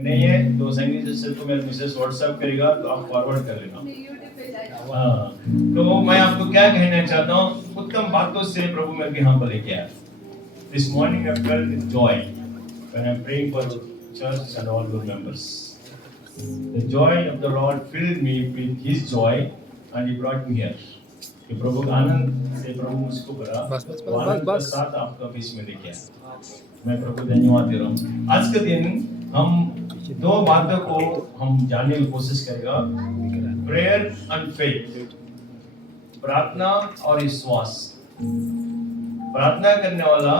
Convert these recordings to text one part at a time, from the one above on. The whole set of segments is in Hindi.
नहीं है तो संगीत से तो मेरे मिसेस व्हाट्सएप करेगा तो आप फॉरवर्ड कर लेना। हाँ, तो मैं आपको क्या कहना चाहता हूँ, उत्तम बातों से प्रभु मेरे यहाँ पर लेके आया। This morning I felt with joy when I'm praying for church and all the members. The joy of the Lord filled me with His joy and He brought me here. कि प्रभु का आनंद से प्रभु मुझको भरा, तो आनंद के साथ आपका बीच में लेके आया। मैं प्रभु धन्यवाद दे रहा हूँ। आज के दिन हम दो बातों को हम जानने की कोशिश करेगा, प्रेयर एंड फेथ, प्रार्थना और विश्वास। प्रार्थना करने वाला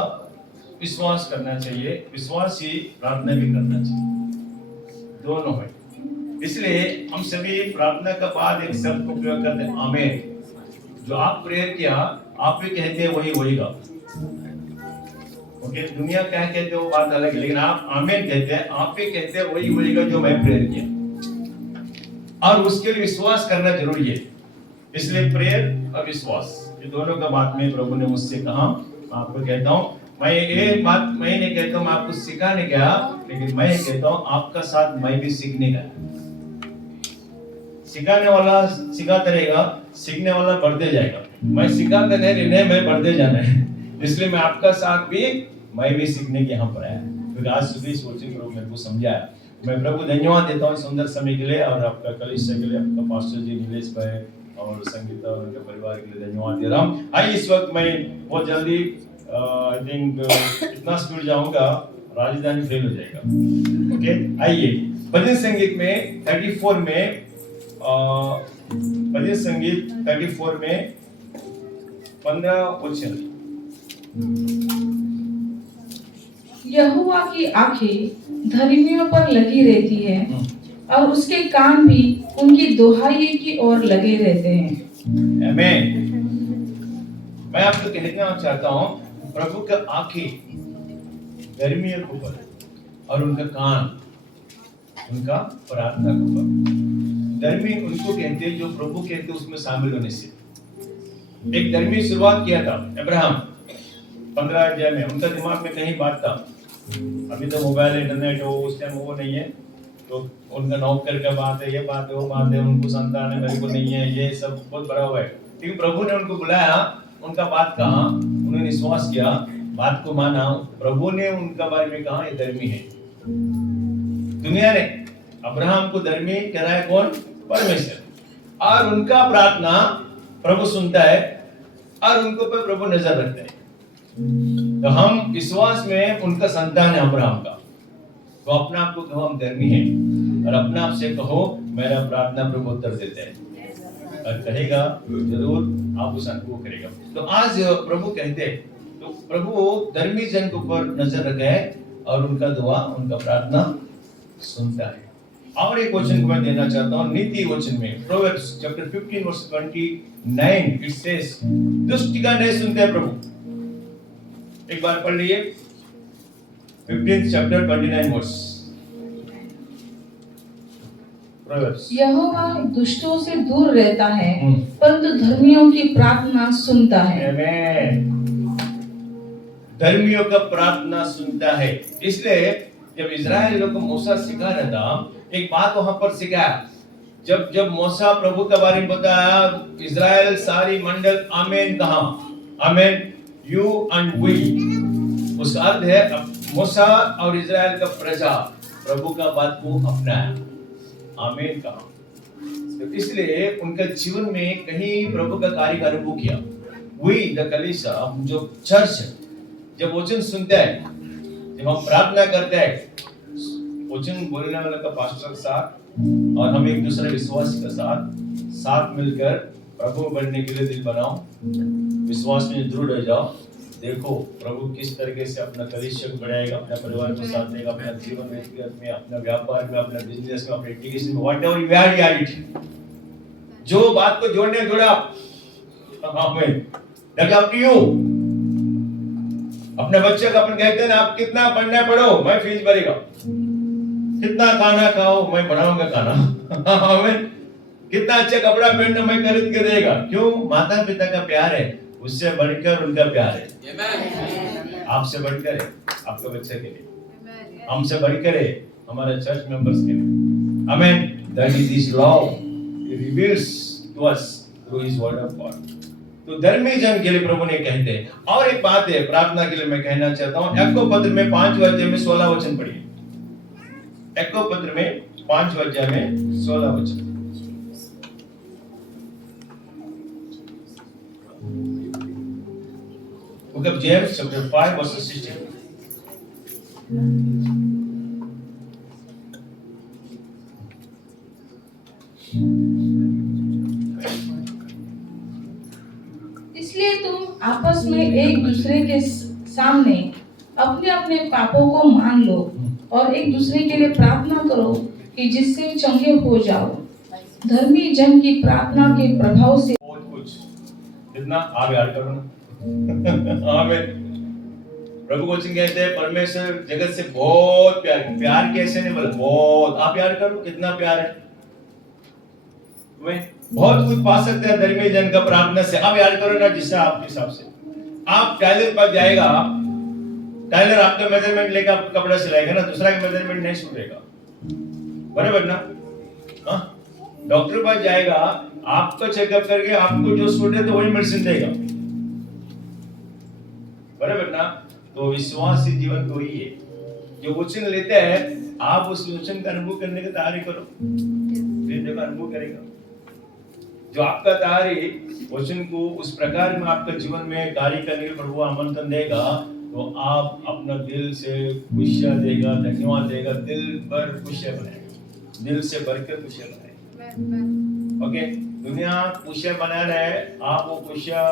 विश्वास करना चाहिए, विश्वासी प्रार्थना भी करना चाहिए, दोनों है। इसलिए हम सभी प्रार्थना का बाद एक शब्द को प्रयोग करते हैं, आमीन। जो आप प्रेयर किया आप भी कहते हैं वही होएगा। ओके, दुनिया क्या कहते हैं वो बात अलग है, लेकिन आप आमीन कहते हैं, आप भी कहते हैं वही होएगा जो मैं प्रेयर किया, और उसके लिए विश्वास करना जरूरी है। इसलिए प्रेयर और विश्वास ये दोनों का बात में प्रभु ने मुझसे कहा। आपको कहता हूँ, मैं ये बात मैं नहीं कहता हूँ मैं आपको सिखाने गया, लेकिन मैं कहता हूँ आपका साथ मैं भी सीखने गया। सिखाने वाला सिखाता रहेगा, सीखने वाला बढ़ते जाएगा। मैं सिखाता नहीं, मैं बढ़ते जाना है। इसलिए मैं आपका साथ भी मैं भी सीखने के यहाँ पर आया, क्योंकि आज सुबह सोचिंग प्रभु मेरे को समझाया। मैं प्रभु धन्यवाद देता हूँ सुंदर समय के लिए, और आपका कलीसिया के लिए, आपका पास्टर जी नीलेश भाई और संगीता और उनके परिवार के लिए धन्यवाद दे रहा हूँ। आइए इस वक्त मैं बहुत जल्दी आई थिंक इतना स्पीड जाऊंगा राजधानी फेल हो जाएगा। ओके, आइए भजन संगीत में 34 में भजन संगीत 34 में 15 वचन। यहोवा की आंखें धर्मियों पर लगी रहती है और उसके कान भी उनकी दुहाई की ओर लगे रहते हैं। आमीन। मैं आपको कहना चाहता हूँ, प्रभु का आंखें धर्मियों के ऊपर और उनका कान उनका प्रार्थना के ऊपर। धर्मी उनको कहते हैं जो प्रभु कहते हैं उसमें शामिल होने से। एक धर्मी शुरुआत किया था अब्राहम 15 अध्याय में, उनका दिमाग में कहीं बात था। अभी तो मोबाइल इंटरनेट हो, उस टाइम वो नहीं है, तो उनका नौकर का बात है, ये बात है, वो बात है, उनको संतान है, मेरे को नहीं है, ये सब बहुत बड़ा हुआ है। लेकिन प्रभु ने उनको बुलाया, उनका बात कहा, उन्होंने विश्वास किया, बात को माना, प्रभु ने उनका बारे में कहा ये धर्मी है। दुनिया ने अब्राहम को धर्मी कराया कौन? परमेश्वर। और उनका प्रार्थना प्रभु सुनता है और उनको पर प्रभु नजर रखता है। तो हम विश्वास में उनका संतान है अब्राहम का, तो अपना आप को कहो हम धर्मी हैं, और अपना आप से कहो मेरा प्रार्थना प्रभु उत्तर देता है, और कहेगा जरूर आप उस अनुभव करेगा। तो आज प्रभु कहते हैं, तो प्रभु धर्मी जन के ऊपर नजर रखा है और उनका दुआ उनका प्रार्थना सुनता है। और एक वचन को मैं देना चाहता हूँ, नीति वचन में proverbs chapter 15 verse 29 it says, दुष्ट का नहीं सुनते प्रभु। एक बार पढ़ लिए 15th चैप्टर 29 वर्स। प्रोवर्ब्स, यहोवा दुष्टों से दूर रहता है परंतु धर्मियों की प्रार्थना सुनता है। आमीन। धर्मियों का प्रार्थना सुनता है। इसलिए जब इजराइल लोग को मूसा सिखा रहा था, एक बात वहां पर सिखाया, जब मूसा प्रभु के बारे में बताया, इजराइल सारी मंडल आमीन कहा, आमीन यू एंड वी। उसका अर्थ है मूसा और इजराइल का प्रजा प्रभु का बात को अपनाया, आमीन कहा। तो इसलिए उनका जीवन में कहीं प्रभु का कार्य का अनुभव किया। वी द कलीसिया, जो चर्च जब वचन सुनते हैं, जब हम प्रार्थना करते हैं, वचन बोलने वाला का पास्टर के साथ और हम एक दूसरे विश्वास के साथ मिलकर प्रभु बढ़ने के लिए दिल बनाओ, विश्वास में दृढ़ हो जाओ। देखो प्रभु किस तरीके से अपना कलीसिया को बढ़ाएगा, अपने परिवार को साथ देगा, अपना जीवन व्यक्तिगत में, अपना व्यापार में, अपना बिजनेस में, अपने एजुकेशन में, व्हाटएवर यू आर यार इट, जो बात को जोड़ने जोड़ा। आमीन। That up to you. अपने बच्चे को अपन कहते हैं ना, आप कितना पढ़ना पढ़ो, मैं फीस भरेगा, कितना खाना खाओ, मैं बढ़ाऊंगा खाना। आमीन। कितना अच्छा कपड़ा पहनना, मैं खरीद के देगा। क्यों? माता पिता का प्यार है, उससे बढ़कर उनका प्यार है। आपसे बढ़कर है आपका बच्चे के लिए, हमसे बढ़कर है हमारे चर्च मेंबर्स के लिए। Amen. That is his law, he reveals to us through his word of God. तो धर्मी जन के लिए प्रभु ने कहते हैं। और एक बात है प्रार्थना के लिए मैं कहना चाहता हूं, याकूब पत्र में 5 अध्याय में 16 वचन पढ़िए। याकूब पत्र में 5 अध्याय में 16 वचन। Book of James chapter 5 verse 16. इसलिए तुम आपस में एक दूसरे के सामने अपने अपने पापों को मान लो और एक दूसरे के लिए प्रार्थना करो कि जिससे चंगे हो जाओ। धर्मी जन की प्रार्थना के प्रभाव से बहुत कुछ इतना आप याद करो ना। आमीन। प्रभु को कहते हैं परमेश्वर जगत से बहुत प्यार कैसे नहीं बोला, बहुत। आप याद करो कितना प्यार है। तुम्हें बहुत कुछ पा सकते हैं धर्मी जन का प्रार्थना से। आप याद करो ना, जिससे आपके हिसाब से आप टाइलर पर जाएगा, टाइलर आपका मेजरमेंट लेकर आपका कपड़ा सिलाएगा ना, दूसरा का मेजरमेंट नहीं सुनेगा, बराबर ना। हाँ, डॉक्टर पास जाएगा, आपका चेकअप करके आपको जो सूट है तो वही मेडिसिन देगा, बराबर ना। तो विश्वासी जीवन तो ही है, जो वचन लेते हैं आप उस वचन का अनुभव करने की तैयारी करो, फिर देखो अनुभव करेगा। जो आपका तैयारी वचन को उस प्रकार में आपका जीवन में कार्य करने के प्रभु आमंत्रण देगा, तो आप अपना दिल से खुशियां देगा, धन्यवाद देगा, दिल भर खुशियां बनाएगा, दिल से भरकर खुशियां बनाएगा। ओके, दुनिया खुशियां बना रहे, आप वो खुशियां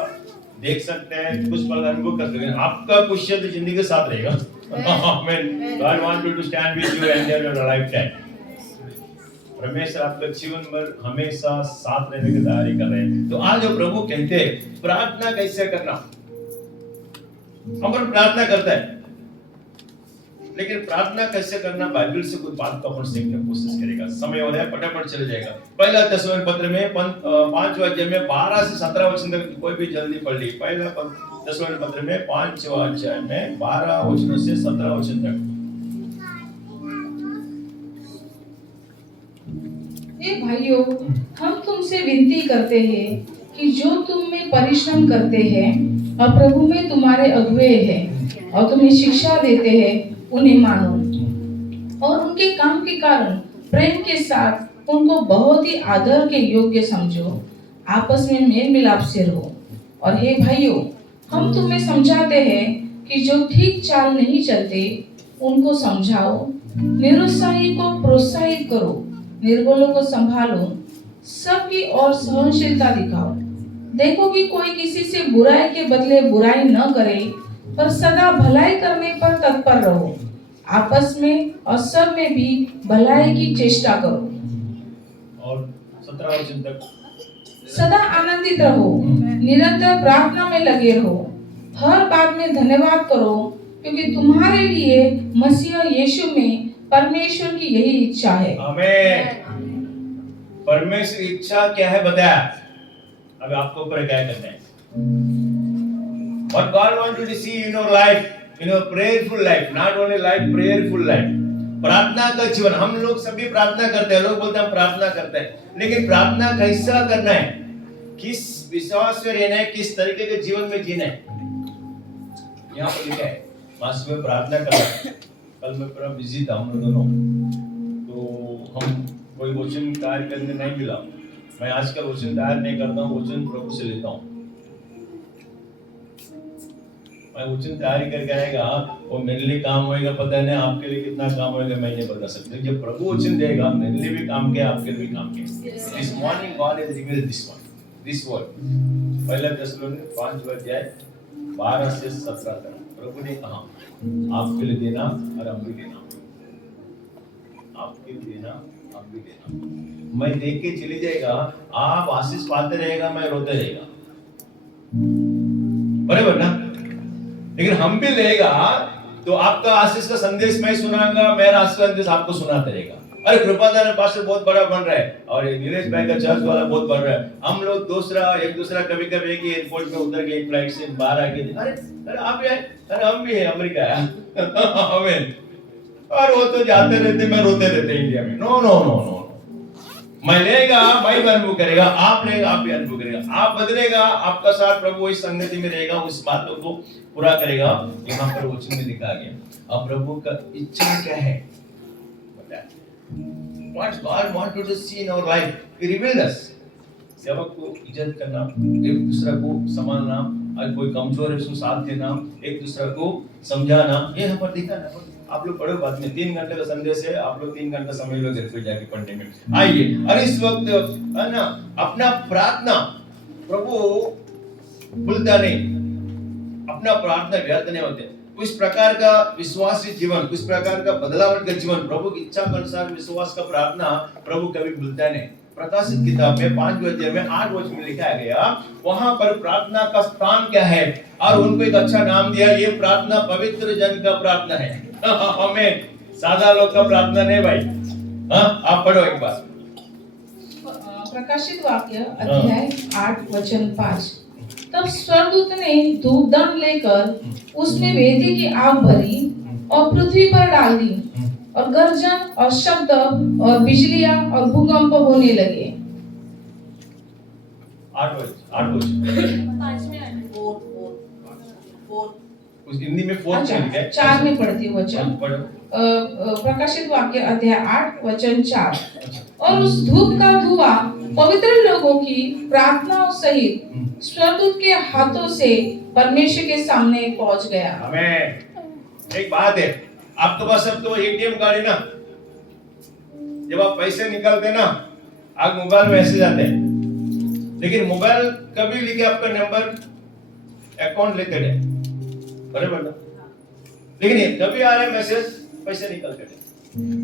देख सकते हैं, कुछ पल अनुभव कर सकते हैं। आपका खुशियां तो जिंदगी के साथ रहेगा। आमीन। God wants you to stand with you and your lifetime। परमेश्वर आपका जीवन भर हमेशा साथ रहने की तैयारी कर रहे हैं। तो आज जो प्रभु कहते हैं प्रार्थना कैसे करना, हम प्रार्थना करते हैं, लेकिन प्रार्थना कैसे करना बाइबल से कुछ बात को अपन सीखने की कोशिश करेगा। समय हो रहा है, फटाफट चले जाएगा। पहला थिस्सलुनीक पत्र में 5 अध्याय में 12 से 17 वचन तक कोई भी जल्दी पढ़ ली। पहला थिस्सलुनीक पत्र में 5 अध्याय में 12 वचनों से 17 वचन तक। हे भाइयों, हम तुमसे विनती करते हैं कि जो तुम में परिश्रम करते हैं और प्रभु में तुम्हारे अगुवे हैं और तुम्हें शिक्षा देते हैं, उन्हें मानो और उनके काम के कारण प्रेम के साथ उनको बहुत ही आदर के योग्य समझो, आपस में मेल मिलाप से रहो। और हे भाइयों, हम तुम्हें समझाते हैं कि जो ठीक चाल नहीं चलते उनको समझाओ, निरुत्साही को प्रोत्साहित करो, निर्बलों को संभालो, सबकी और सहनशीलता दिखाओ। देखो कि कोई किसी से बुराई के बदले बुराई न करे, पर सदा भलाई करने पर तत्पर रहो। आपस में और सब में भी भलाई की चेष्टा करो। और 17 वचन तक। सदा आनंदित रहो, निरंतर प्रार्थना में लगे रहो, हर बात में धन्यवाद करो, क्योंकि तुम्हारे लिए मसीह यीशु में परमेश्वर की यही इच्छा है। आमीन। परमेश्वर इच्छा क्या है बताया, अब आपको ऊपर क्या करना है। What God wants you to see in your life, in your prayerful life, not only life, prayerful life। प्रार्थना का जीवन। हम लोग सभी प्रार्थना करते हैं, लोग बोलते हैं हम प्रार्थना करते हैं, लेकिन प्रार्थना कैसा करना है, किस विश्वास में रहना है, किस तरीके के जीवन में जीना है। यहाँ पर लिखा है मास में प्रार्थना करना। कल मैं पूरा बिजी था, हम दोनों, तो हम कोई वचन तैयार करने नहीं मिला। मैं आजकल वचन तैयार नहीं करता हूँ, वचन प्रभु से लेता हूँ। मैं वचन तैयारी करके आएगा, वो मेरे लिए काम होएगा पता नहीं, आपके लिए कितना काम होएगा मैं नहीं बता सकता। जब प्रभु वचन देगा, मेरे लिए भी काम किया, आपके लिए भी काम किया। This morning God has revealed this word. पहला थिस्सलुनीक 5 अध्याय 12 से 17 तक प्रभु ने कहा आपके लिए देना और हम भी देना, आपके लिए देना, हम भी देना। मैं देख के चली जाएगा, आप आशीष पाते रहेगा, मैं रोते रहेगा, बराबर ना। लेकिन हम भी लेगा तो आपका आशीष का संदेश मैं सुनाऊंगा, मेरा आशीष का संदेश आपको सुनाते रहेगा। अरे कृपादान पास्टर बहुत बड़ा बन रहा है और ये नीलेश भाई का चर्च वाला बहुत बढ़ रहा है। हम लोग एक दूसरा कभी कभी एक एयरपोर्ट में उतर के एक फ्लाइट से बाहर आके अरे आप भी आए, अरे हम भी है, अमेरिका है। आमीन। और वो तो जाते रहते, मैं रोते रहते इंडिया में। नो नो नो नो, मैं लेगा, मैं भी अनुभव करेगा, आप लेगा, आप भी अनुभव करेगा। आप बदलेगा, आपका साथ प्रभु इस संगति में रहेगा, उस बातों को पूरा करेगा। यहाँ पर वचन में लिखा गया। अब प्रभु का इच्छा क्या है? What God wanted to see in our life, He revealed us. सेवक को इज्जत करना, एक दूसरे को संभालना, और कोई कमजोर है उसको साथ देना, एक दूसरे को समझाना, ये यहाँ पर दिखा ना। आप लोग पढ़ो बाद में, 3 घंटे का संदेश है, आप लोग 3 घंटा समय लो घर पे जाके पढ़ने में। आइए, और इस वक्त है ना, अपना प्रार्थना प्रभु भूलता नहीं, अपना प्रार्थना व्यर्थ नहीं होते। उस प्रकार का विश्वासी जीवन, उस प्रकार का बदलाव का जीवन, प्रभु की इच्छा के अनुसार विश्वास का प्रार्थना प्रभु कभी भूलता नहीं। प्रकाशित किताब में 5 अध्याय में 8 वचन में लिखा गया, वहां पर प्रार्थना का स्थान क्या है, और उनको एक अच्छा नाम दिया, ये प्रार्थना पवित्र जन का प्रार्थना है। हमें सादा लोग का प्रार्थना नहीं भाई। हाँ, आप पढ़ो एक बार। प्रकाशित वाक्य अध्याय 8 वचन 5। तब स्वर्गदूत ने धूपदान लेकर उसमें वेदी की आग भरी और पृथ्वी पर डाल दी, और गर्जन और शब्द और बिजलियां और भूकंप होने लगे। 8 उस हिंदी में 4 अच्छा, लिखा है। 4 में पढ़ती हूँ वचन। पढ़ो। प्रकाशित वाक्य अध्याय 8 वचन 4। और उस धूप का धुआं पवित्र लोगों की प्रार्थनाओं सहित स्वर्गदूत के हाथों से परमेश्वर के सामने पहुंच गया। आमीन। एक बात है, आपके पास अब तो एटीएम कार्ड है ना, जब आप पैसे निकालते ना, आप मोबाइल में मैसेज आते हैं, लेकिन मोबाइल कभी लिखे आपका नंबर अकाउंट लेते हैं, बराबर ना? लेकिन कभी आ रहा है मैसेज, पैसे निकलते हैं,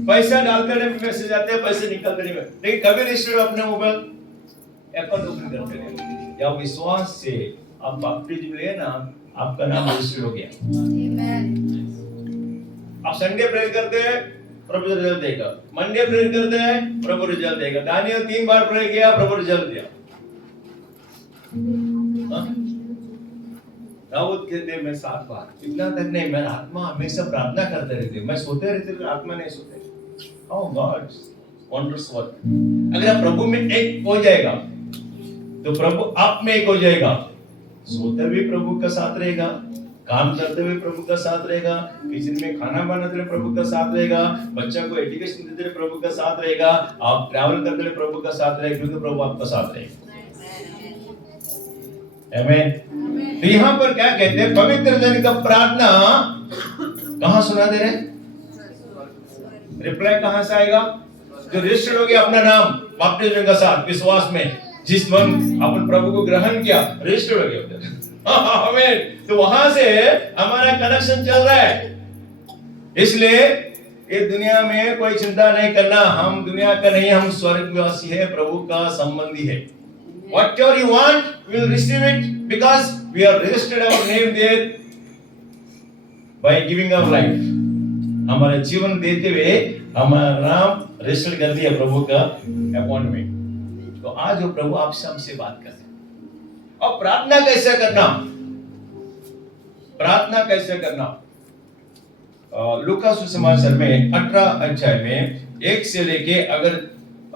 पैसा डालते हैं मैसेज आते हैं, पैसे निकलते नहीं, लेकिन कभी रजिस्टर अपना मोबाइल अकाउंट ओपन करते हैं। या विश्वास से आप बपतिस्म लिए ना, आपका नाम रजिस्टर हो गया। आप संडे प्रेयर करते हैं, प्रभु रिजल्ट देगा। मंडे प्रेयर करते हैं, प्रभु रिजल्ट देगा। दानियल 3 बार प्रेयर किया, प्रभु रिजल्ट दिया। दाऊद कहते मैं 7 बार, इतना तक नहीं, मेरा आत्मा हमेशा प्रार्थना करते रहते, मैं सोते रहते, आत्मा नहीं सोते। Oh God, wondrous work। अगर आप प्रभु में एक हो जाएगा, तो प्रभु आप में एक हो जाएगा। सोते भी प्रभु का साथ रहेगा, काम करते हुए प्रभु का साथ रहेगा, किचन में खाना बनाते हुए प्रभु का साथ रहेगा, बच्चा को एजुकेशन देते हुए प्रभु का साथ रहेगा, आप ट्रैवल करते हुए प्रभु का साथ रहेगा, क्योंकि प्रभु आपका साथ रहेगा। आमीन। तो यहाँ पर क्या कहते हैं, पवित्र जन का प्रार्थना कहाँ सुना दे रहे? रिप्लाई कहाँ से आएगा? जो रजिस्टर हो गया अपना नाम बपतिस्म का साथ विश्वास में, जिस मन अपन प्रभु को ग्रहण किया, रजिस्टर हो गया। आमीन। तो वहां से हमारा कनेक्शन चल रहा है। इसलिए ये दुनिया में कोई चिंता नहीं करना, हम दुनिया का नहीं, हम स्वर्गवासी है, प्रभु का संबंधी है। Whatever you want, we will receive it because we have registered our name there by giving our life। हमारा जीवन देते हुए हमारा नाम रजिस्टर कर दिया प्रभु का अकाउंट में। तो आज वो प्रभु आपसे हमसे बात कर रहे हैं। और प्रार्थना कैसे करना? प्रार्थना कैसे करना? लूका सुसमाचार में 18 अध्याय में 1 से लेके अगर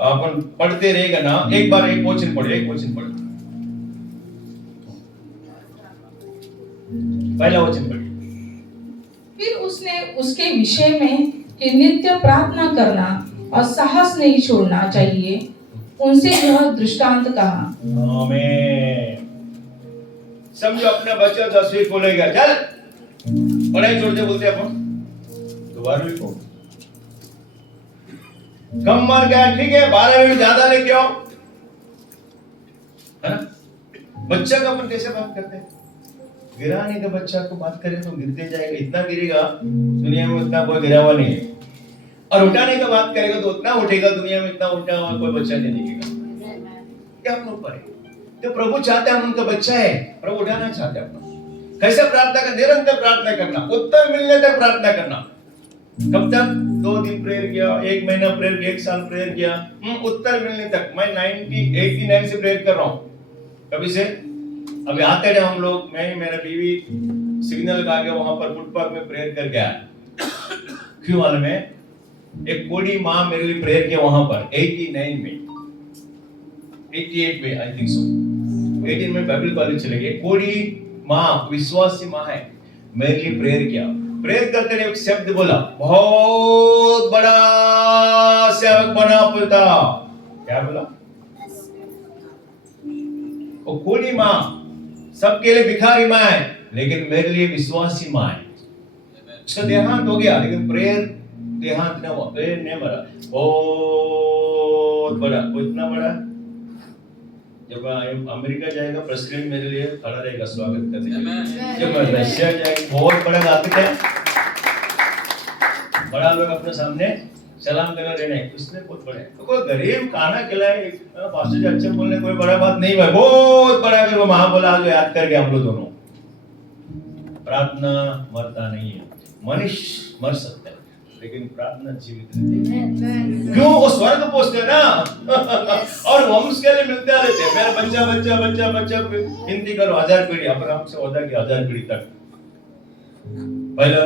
अपन पढ़ते रहेगा ना, एक बार एक वचन पढ़ो, एक वचन पढ़ो, पहला वचन पढ़िए। फिर उसने उसके विषय में कि नित्य प्रार्थना करना और साहस नहीं छोड़ना चाहिए, उनसे यह दृष्टांत कहा। आमीन। समझो अपना बच्चा 10वीं खोलेगा, चल पढ़ाई छोड़ दे बोलते अपन, दोबारा भी पढ़ो। कम मार्क आया, ठीक है, 12वीं में ज्यादा लेके आओ, है ना? बच्चा का अपन कैसे बात करते हैं? गिराने का बच्चा को बात करें तो गिरते जाएगा, इतना गिरेगा, दुनिया में उतना कोई गिरा हुआ नहीं है। और उठाने का बात करेगा तो उतना उठेगा, दुनिया में इतना उठा हुआ कोई बच्चा नहीं दिखेगा। क्या हम लोग पढ़े? तो प्रभु चाहते हैं, हम उनका बच्चा है, प्रभु उठाना चाहते हैं अपना। कैसे प्रार्थना करना? निरंतर प्रार्थना करना, उत्तर मिलने तक प्रार्थना करना। कब तक? 2 दिन प्रेयर किया, 1 महीना प्रेयर किया, 1 साल प्रेयर किया, उत्तर मिलने तक। मैं 1989 से प्रेयर कर रहा हूँ, कभी से। अभी आते रहे हम लोग, मैं मेरा बीवी सिग्नल का आगे वहां पर फुटपाथ में प्रेयर कर गया। क्यों मालूम है? एक कोड़ी माँ मेरे लिए प्रेयर किया वहां पर 89 में, 88 में आई थिंक सो, 18 में बाइबल कॉलेज चले गए। कोड़ी माँ विश्वासी माँ है, मेरे लिए प्रेयर किया। प्रेयर करते ने एक शब्द बोला, बहुत बड़ा सेवक बना पिता। क्या बोला? वो कोड़ी माँ सबके लिए भिखारी माँ है, लेकिन मेरे लिए विश्वासी माँ है। उसका देहांत हो गया, लेकिन प्रेयर देहांत न हुआ, प्रेयर नहीं मरा। बहुत बड़ा, कितना बड़ा? जब अमेरिका जाएगा प्रेसिडेंट मेरे लिए खड़ा रहेगा स्वागत करने के लिए। जब मैं रशिया जाएगा, बहुत बड़ा नागरिक है, बड़ा लोग अपने सामने सलाम करना रहना है, उसने बहुत बड़ा है। तो कोई गरीब खाना खिलाए, पास्टर जी अच्छे बोलने कोई बड़ा बात नहीं भाई, बहुत बड़ा। अगर वो महा बोला जो याद करके हम लोग दोनों, प्रार्थना मरता नहीं है, मनुष्य मर सकता है लेकिन प्रार्थना जीवित रहती है। क्यों? वो स्वर्ग पहुंचते ना और वंश के लिए मिलते रहते हैं। मेरा बच्चा बच्चा बच्चा बच्चा गिनती करो 1000 पीढ़ी, अब्राहम से होता कि 1000 पीढ़ी तक। पहले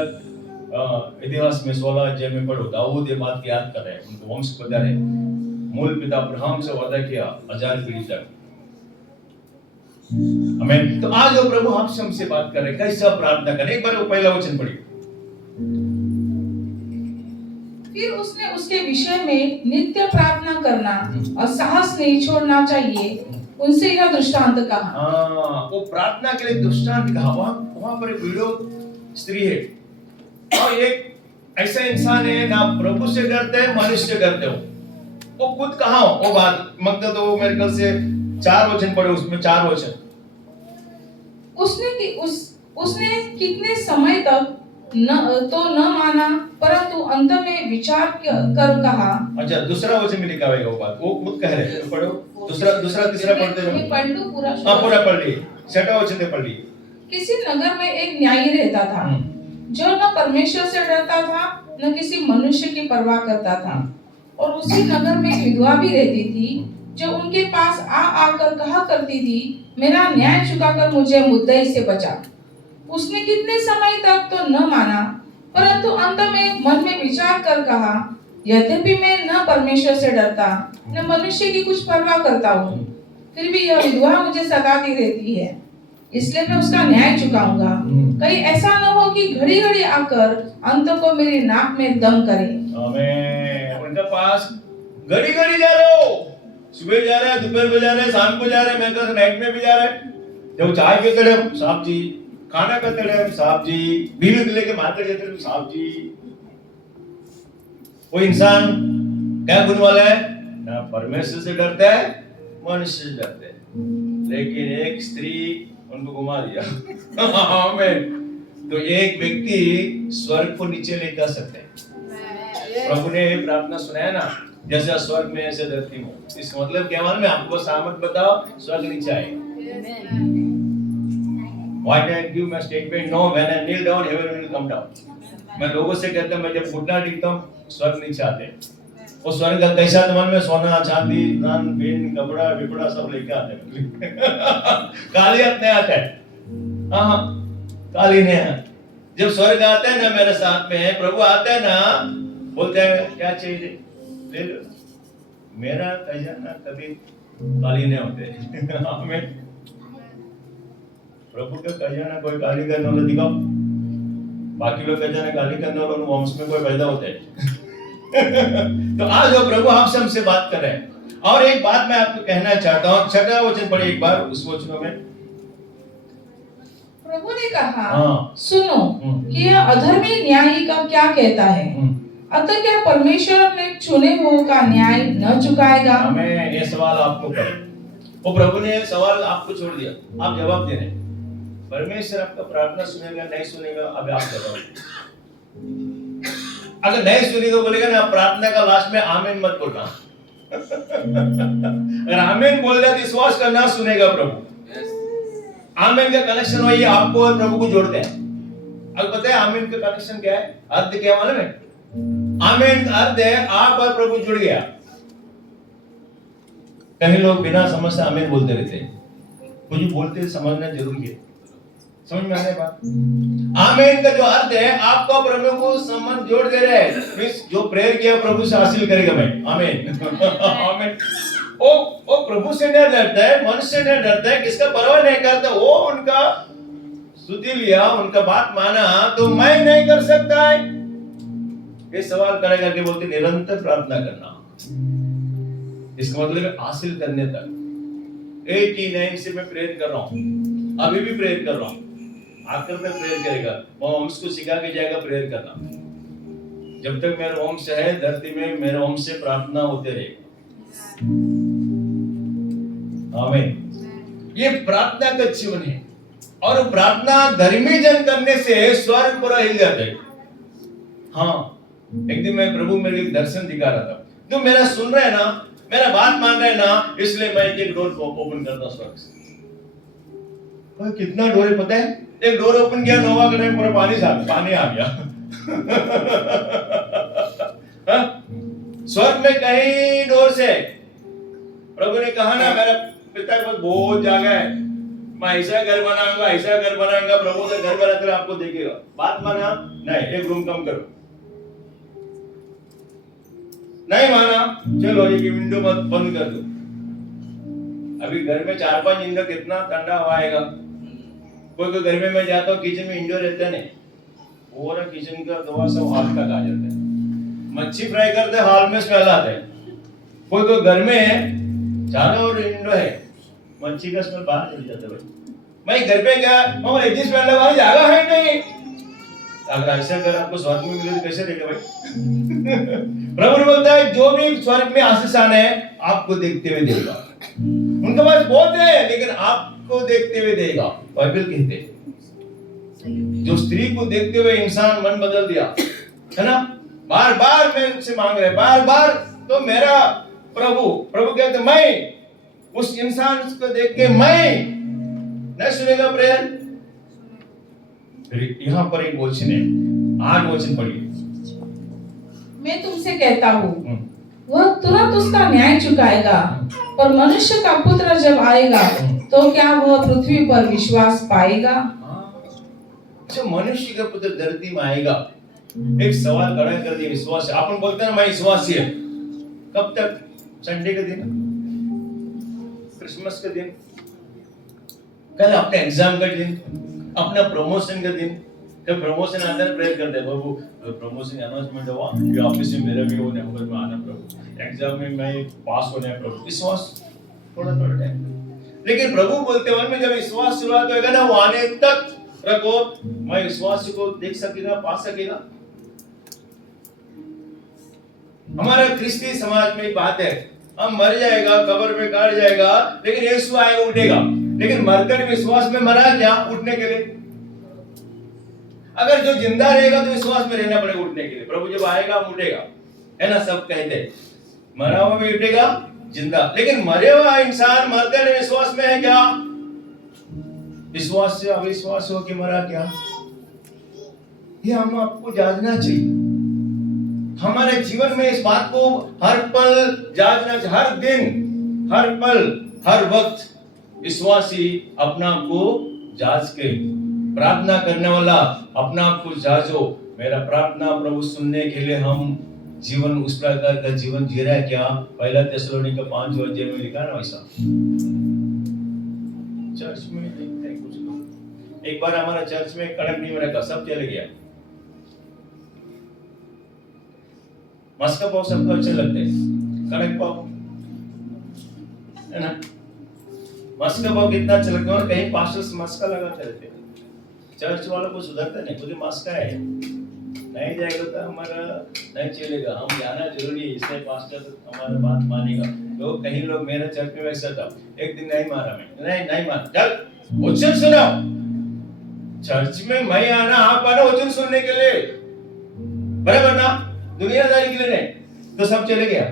इतिहास में 16 अध्याय में पढ़ो, दाऊद ये बात याद कर रहे हैं, उनको वंश बता रहे, मूल पिता अब्राहम से वादा किया 1000 पीढ़ी तक। आमीन। तो आज वो प्रभु आपसे हमसे बात कर रहे हैं कैसा प्रार्थना करें। एक बार वो पहला वचन पढ़िए। फिर उसने उसके विषय में नित्य प्रार्थना करना और साहस नहीं छोड़ना चाहिए, उनसे यह दृष्टांत कहा। वो प्रार्थना के लिए दृष्टांत कहा। वहां पर एक विधवा स्त्री है और एक ऐसा इंसान है ना प्रभु से डरते है मनुष्य से डरते हो। वो खुद कहा हो वो बात, मतलब तो मेरे ख्याल से 4 वचन पढ़े, उसमें 4 वचन। उसने कितने समय तक न माना, परंतु अंत में विचार कर कहा। अच्छा, दूसरा वचन में लिखा हुआ वो बात, वो खुद कह रहे हैं। पढ़ो दूसरा तीसरा पढ़ते रहो। पढ़ लूं पूरा? हां, पूरा पढ़ ली, 6वां वचन से पढ़ ली। किसी नगर में एक न्यायी रहता था जो न परमेश्वर से डरता था न किसी मनुष्य की परवाह करता था, और उसी नगर में एक विधवा भी रहती थी जो उनके पास आकर कहा करती थी, मेरा न्याय चुकाकर मुझे मुद्दई से बचा। उसने कितने समय तक तो न माना, परंतु अंत में मन में विचार कर कहा, यद्यपि मैं न परमेश्वर से डरता न मनुष्य की कुछ परवाह करता हूँ, फिर भी यह विधवा मुझे सताती रहती है, इसलिए मैं उसका न्याय चुकाऊंगा। कहीं ऐसा न हो कि घड़ी घड़ी आकर अंत को मेरी नाक में दम करे। आमीन। उनके पास घड़ी घड़ी जा रहे हो, सुबह जा रहे हैं, दोपहर को जा रहे हैं, शाम को जा रहे हैं, मैं कहता नाइट में भी जा रहे हैं। जब चाय पीते रहे साहब जी, खाना करते रहे साहब जी, बीवी को लेके मार्केट जाते रहे साहब जी। वो इंसान क्या गुण वाला है? ना परमेश्वर से डरता है मनुष्य से डरते है, लेकिन एक स्त्री उनको घुमा दिया। आमीन। तो एक व्यक्ति स्वर्ग को नीचे ले जा सकते हैं। प्रभु ने प्रार्थना सुनाया ना, जैसा स्वर्ग में ऐसे धरती में। इसका मतलब क्या मालूम है आपको? सामत बताओ, स्वर्ग नीचे आएगा। What I give my statement, no, when I kneel down, heaven will come down. मैं लोगों से कहता हूँ, मैं जब घुटना टेकता हूँ स्वर्ग नीचे आते हैं। वो स्वर्ग का कैसा तुम्हारे में सोना चांदी धान बीन कपड़ा विपड़ा सब लेके आते हैं। काली हाथ नहीं आता है। हाँ, काली नहीं है। जब स्वर्ग आते हैं ना, मेरे साथ में है प्रभु आते हैं ना, बोलते हैं क्या चाहिए ले लो, मेरा खजाना कभी काली नहीं होते। आमीन। प्रभु का खजाना कोई काली करने वाला दिखाओ, बाकी लोग खजाना काली करने वालों वंश में कोई पैदा होते हैं। तो आज वो प्रभु आपसे हमसे बात कर रहे हैं। और एक बात मैं आपको कहना चाहता हूँ, 6वां वचन पढ़िए एक बार, उस वचनों में प्रभु ने कहा, सुनो कि यह अधर्मी न्यायी का क्या कहता है, अतः क्या परमेश्वर अपने चुने हुओं का न्याय न चुकाएगा? हमें ये सवाल आपको करें, वो प्रभु ने सवाल आपको छोड़ दिया, आप जवाब दे रहे हैं। परमेश्वर आपका प्रार्थना सुनेगा नहीं सुनेगा, अब आप जवाब। अगर नहीं सुनेगा बोलेगा ना, प्रार्थना का लास्ट में आमीन मत बोलना। अगर आमीन बोल रहा है विश्वास करना, सुनेगा प्रभु। आमीन का कनेक्शन वही आपको और प्रभु को जोड़ते हैं। अब पता है आमीन का कनेक्शन क्या है? अर्थ क्या मालूम है? आमीन का अर्थ है आप और प्रभु जुड़ गया। कई लोग बिना समझ से आमीन बोलते रहते हैं। कुछ बोलते समझना जरूरी है। समझ में आने बात? आमीन का जो अर्थ है, आपको प्रभु को संबंध जोड़ दे रहे हैं। मींस जो प्रेयर किया प्रभु से हासिल करेगा मैं। आमीन। आमीन। वो प्रभु से नहीं डरता है, मनुष्य से नहीं डरता है, किसका परवाह नहीं करता। वो उनका स्तुति लिया, उनका बात माना, तो मैं नहीं कर सकता है, ये सवाल खड़ा करके बोलते निरंतर प्रार्थना करना। इसका मतलब है हासिल करने तक। 89 से मैं प्रेयर कर रहा हूँ, अभी भी प्रेयर कर रहा हूँ, आखिर में प्रेयर करेगा। वो होम्स को सिखा के जाएगा प्रेयर करना। जब तक मेरा होम्स है धरती में, मेरे होम्स से प्रार्थना होते रहेगा। आमीन। ये प्रार्थना का जीवन है, और प्रार्थना धर्मी जन करने से स्वर्ग पूरा हिल जाता है। हाँ, एक दिन मैं प्रभु मेरे एक दर्शन दिखा रहा था, जो मेरा सुन रहे हैं ना, मेरा बात मान रहे हैं ना, इसलिए मैं एक डोर ओपन करता स्वर्ग से। कितना डोर है पता है? एक डोर ओपन किया, नोवा का टाइम पूरा पानी आ गया। स्वर्ग में कहीं डोर से प्रभु ने कहा ना, मेरा पिता को बहुत जगह है, मैं ऐसा घर बनाऊंगा, ऐसा घर बनाऊंगा। प्रभु का घर बनाकर आपको देखेगा। बात माना नहीं, एक रूम कम करो, नहीं माना, चलो ये विंडो मत बंद कर दो। अभी घर में 4-5 विंडो, कितना ठंडा हवा आएगा। कोई घर में मैं जाता हूँ, किचन में विंडो रहता नहीं, पूरा किचन का दवा सब हाथ तक आ जाता है। मच्छी फ्राई करते हॉल में स्मेल आता है। कोई घर में चारों ओर विंडो है, मच्छी का स्मेल बाहर चली जाता है। भाई मैं घर पे गया, मगर एक स्मेल लगा, जगह है नहीं। अगर ऐसा अगर आपको स्वर्ग में मिले तो कैसे रहेगा भाई? प्रभु ने बोलता है जो भी स्वर्ग में आशीष आने हैं, आपको देखते हुए देगा। उनके पास बहुत है, लेकिन आपको देखते हुए देगा। बाइबल कहते हैं जो स्त्री को देखते हुए इंसान मन बदल दिया, है ना? बार बार मैं उनसे मांग रहे, बार बार, तो मेरा प्रभु कहते मैं उस इंसान को देख के मैं नहीं सुनेगा प्रेयर। फिर यहाँ पर एक वचन है, 8 वचन पढ़िए। मैं तुमसे कहता हूँ, वह तुरंत उसका न्याय चुकाएगा, और मनुष्य का पुत्र जब आएगा तो क्या वह पृथ्वी पर विश्वास पाएगा? अच्छा, मनुष्य का पुत्र धरती में आएगा। एक सवाल खड़ा कर दिया, विश्वास। अपन बोलते हैं ना मैं विश्वासी है, कब तक? संडे के दिन, क्रिसमस के दिन, कल अपने एग्जाम का दिन, अपना प्रमोशन का दिन। जब प्रमोशन आता है प्रेयर करते हैं, प्रभु प्रमोशन अनाउंसमेंट हुआ, ये ऑफिस में मेरा भी होने नंबर में आना प्रभु, एग्जाम में मैं पास होने प्रभु। विश्वास थोड़ा टाइम, लेकिन प्रभु बोलते हैं में जब विश्वास शुरुआत होगा ना, वो आने तक रखो, मैं विश्वास को देख सकेगा, पा सकेगा। हमारा क्रिस्ती समाज में बात है, हम मर जाएगा, कब्र में गाड़ जाएगा, लेकिन यीशु आएगा, उठेगा। लेकिन मरकर विश्वास में मरा क्या? उठने के लिए। अगर जो जिंदा रहेगा तो विश्वास में रहना पड़ेगा उठने के लिए। प्रभु जब आएगा हम उठेगा, है ना? सब कहते हैं मरा हुआ भी उठेगा, जिंदा। लेकिन मरे हुआ इंसान मरते नहीं, विश्वास में है क्या? विश्वास से अविश्वास हो कि मरा क्या? ये हम आपको जानना चाहिए। हमारे जीवन में इस बात को हर पल जानना चाहिए, हर दिन, हर पल, हर वक्त। विश्वासी अपना आप को जांच के, प्रार्थना करने वाला अपना आप को जांचो। मेरा प्रार्थना प्रभु सुनने के लिए हम जीवन उस प्रकार का जीवन जी रहा है क्या? पहला थिस्सलुनीके 5:5 में लिखा ना वैसा। चर्च में देखते हैं कुछ लोग, एक बार हमारा चर्च में कड़क नहीं रखा, सब चले गया। मस्का पाव सबको अच्छे लगते हैं, कड़क पाव, है ना? मस्का पाव कितना अच्छा लगता है, कहीं पास्टर्स मस्का लगाते रहते हैं। चर्च वालों को सुधरता नहीं, खुद मस्का है, नहीं जाएगा तो हमारा नहीं चलेगा, हम जाना जरूरी है, इसलिए पास्टर हमारा बात मानेगा। लोग कहीं लोग, मेरा चर्च में वैसा था, एक दिन नहीं मारा मैं, नहीं मारा, चल वचन सुनाओ। चर्च में मैं आना, आप आना वचन सुनने के लिए, बराबर ना? दुनियादारी के लिए नहीं। तो सब चले गया,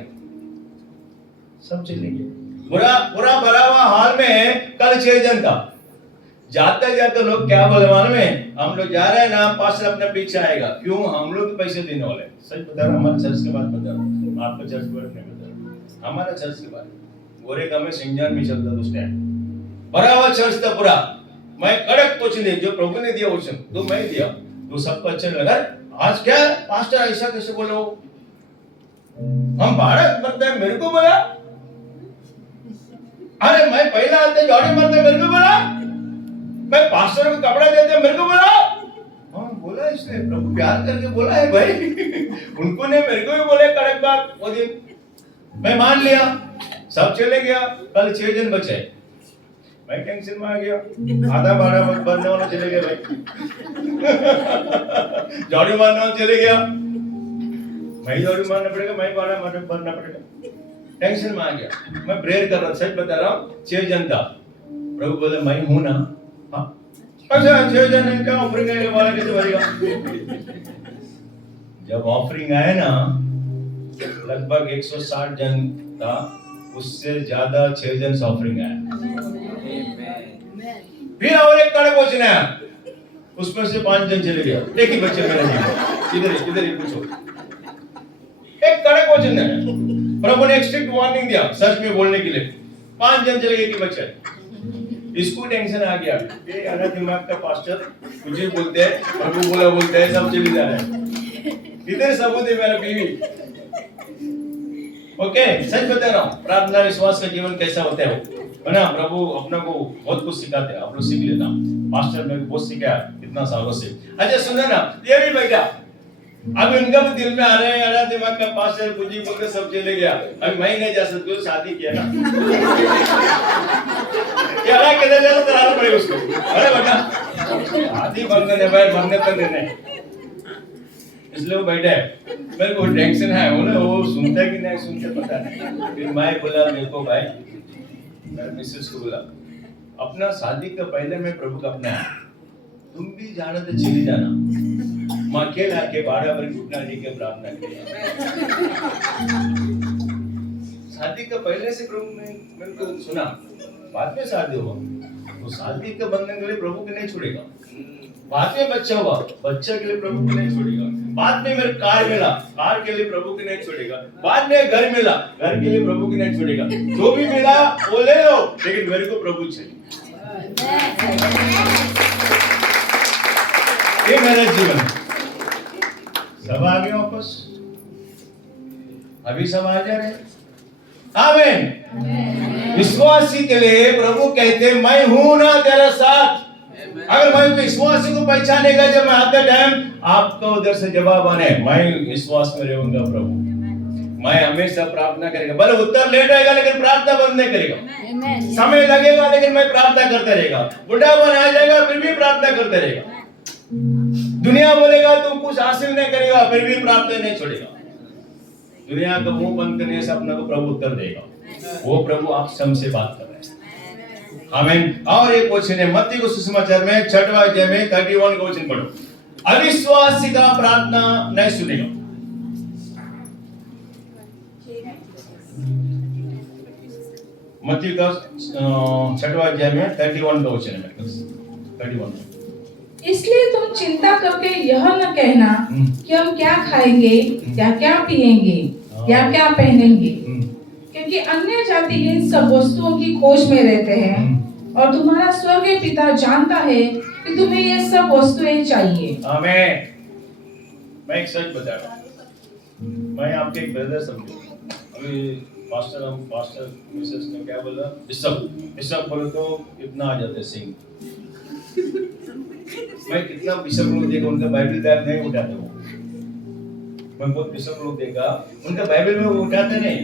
सब चले गए। पूरा भरा हुआ हॉल में कल 6 जन था। जाते जाते लोग क्या बोले मालूम है? हम लोग जा रहे हैं ना, पास्टर अपने पीछे आएगा। क्यों? हम लोग पैसे देने वाले। सच बता रहा हूं, हमारे चर्च के बात बता रहा हूं, आपका चर्च के बारे में बता रहा हूं। हमारा चर्च के बारे में गोरेगा में सिंजान में चलता था उस टाइम, भरा हुआ चर्च था पूरा। मैं कड़क क्वेश्चन दिया, जो प्रभु ने दिया क्वेश्चन तो मैं दिया, तो सबको अच्छा नहीं लगा। आज क्या पास्टर ऐसा कैसे बोलो, हम भारत मरते हैं मेरे को बोला, अरे मैं पहला आते जॉडी मरते मेरे को बोला, मैं पास्टर को कपड़ा देते मेरे को बोला। हाँ बोला, इसने प्रभु प्यार करके बोला है भाई। उनको ने मेरे को भी बोले कड़क बात वो दिन, मैं मान लिया, सब चले गया। कल 6 जन बचे, मैं टेंशन में आ गया, आधा बारह भरने वाला चले गया भाई। जॉडी मारने वाला चले गया, मैं जॉडी मारना पड़ेगा, मैं बारह भरना पड़ेगा, टेंशन में आ गया। मैं प्रेयर कर रहा, सच बता रहा हूँ, 6 जन था। प्रभु बोले मैं हूं ना, हाँ अच्छा 6 जन है, क्या ऑफरिंग आएगा वाला कैसे भरेगा। जब ऑफरिंग आया ना, लगभग 160 जन था, उससे ज्यादा 6 जन से ऑफरिंग आया। फिर और एक कड़क क्वेश्चन आया, उसमें से 5 जन चले गया। एक ही बच्चे मेरा नहीं, इधर ही पूछो। एक कड़क क्वेश्चन आया, प्रभु ने एक स्ट्रिक्ट वार्निंग दिया सच में बोलने के लिए, 5 जन चले गए कि बच्चे। इसको टेंशन आ गया, ये आधा दिमाग का पास्टर मुझे बोलते हैं, प्रभु बोला बोलते हैं, सब चले जा रहे हैं। इधर सबूत है मेरा बीवी। ओके, सच बता रहा हूँ, प्रार्थना विश्वास का जीवन कैसा होता है वो ना, प्रभु अपना को बहुत कुछ सिखाते हैं, आप लोग सीख लेना। पास्टर ने बहुत सीखा इतना सालों से। अच्छा सुनो ना, ये भी बेटा, अब इनका भी दिल में आ रहे हैं, आधा दिमाग का पास्टर कुछ ही बोलते सब चले गया, अब मैं नहीं जा सकता, शादी किया ना। क्या किधर जाता कराना पड़ेगा उसको, अरे बेटा शादी बंद है भाई, मरने तक नहीं, इसलिए वो बैठा है। मेरे को टेंशन है, वो सुनता कि नहीं सुनता पता नहीं। फिर मैं बोला, देखो भाई, मेरे मिसेस को बोला, अपना शादी का पहले मैं प्रभु का अपना है, तुम भी जाना तो चली जाना, माँ अकेला के 12 बजे घुटना लेके प्रार्थना किया। शादी का पहले से प्रभु ने मेरे को सुना, बाद में शादी हुआ, तो शादी का बंधन के लिए प्रभु को नहीं छोड़ेगा। बाद में बच्चा हुआ, बच्चा के लिए प्रभु को नहीं छोड़ेगा। बाद में मेरे कार मिला, कार के लिए प्रभु को नहीं छोड़ेगा। बाद में घर मिला, घर के लिए प्रभु को नहीं छोड़ेगा। जो भी मिला वो ले लो, लेकिन मेरे को प्रभु चाहिए। ये मेरा जीवन। सब आ गए वापस, अभी सब आ जा रहे। आमीन। विश्वासी के लिए प्रभु कहते, मैं हूं ना तेरा साथ। अगर मैं विश्वासी को पहचानेगा, जब मैं आते टाइम आपको उधर से जवाब आने, मैं विश्वास में रहूंगा प्रभु, मैं हमेशा प्रार्थना करेगा, भले उत्तर लेट आएगा लेकिन प्रार्थना बंद नहीं करेगा। समय लगेगा लेकिन मैं प्रार्थना करता रहेगा। बुढ़ापन आ जाएगा फिर भी प्रार्थना करता रहेगा। दुनिया बोलेगा तुम कुछ हासिल नहीं करेगा, फिर भी प्रार्थना नहीं छोड़ेगा। दुनिया का मुंह बंद करने से अपने को प्रभु उत्तर देगा। वो प्रभु आप सबसे बात कर रहे हैं। आमीन। और एक क्वेश्चन है मत्ती को सुसमाचार में 6वां अध्याय में 31 का क्वेश्चन पढ़ो। अविश्वासी का प्रार्थना नहीं सुनेगा। मत्ती का 6वां अध्याय में 31 का क्वेश्चन है मेरे पास, 31। इसलिए तुम चिंता करके यह न कहना कि हम क्या खाएंगे या क्या पिएंगे या क्या पहनेंगे, क्योंकि अन्य जाति इन सब वस्तुओं की खोज में रहते हैं और तुम्हारा स्वर्गीय पिता जानता है कि तुम्हें ये सब वस्तुएं चाहिए। आमीन। मैं एक सच बता रहा हूँ, मैं आपके एक ब्रदर समझो। अभी पास्टर मिसेस ने क्या बोला, इस सब बोलो तो कितना आ जाते सिंह। मैं कितना बिशप लोग देखा, उनका बाइबल बैग नहीं उठाते वो। मैं बहुत बिशप लोग देखा, उनका बाइबल में वो उठाते नहीं।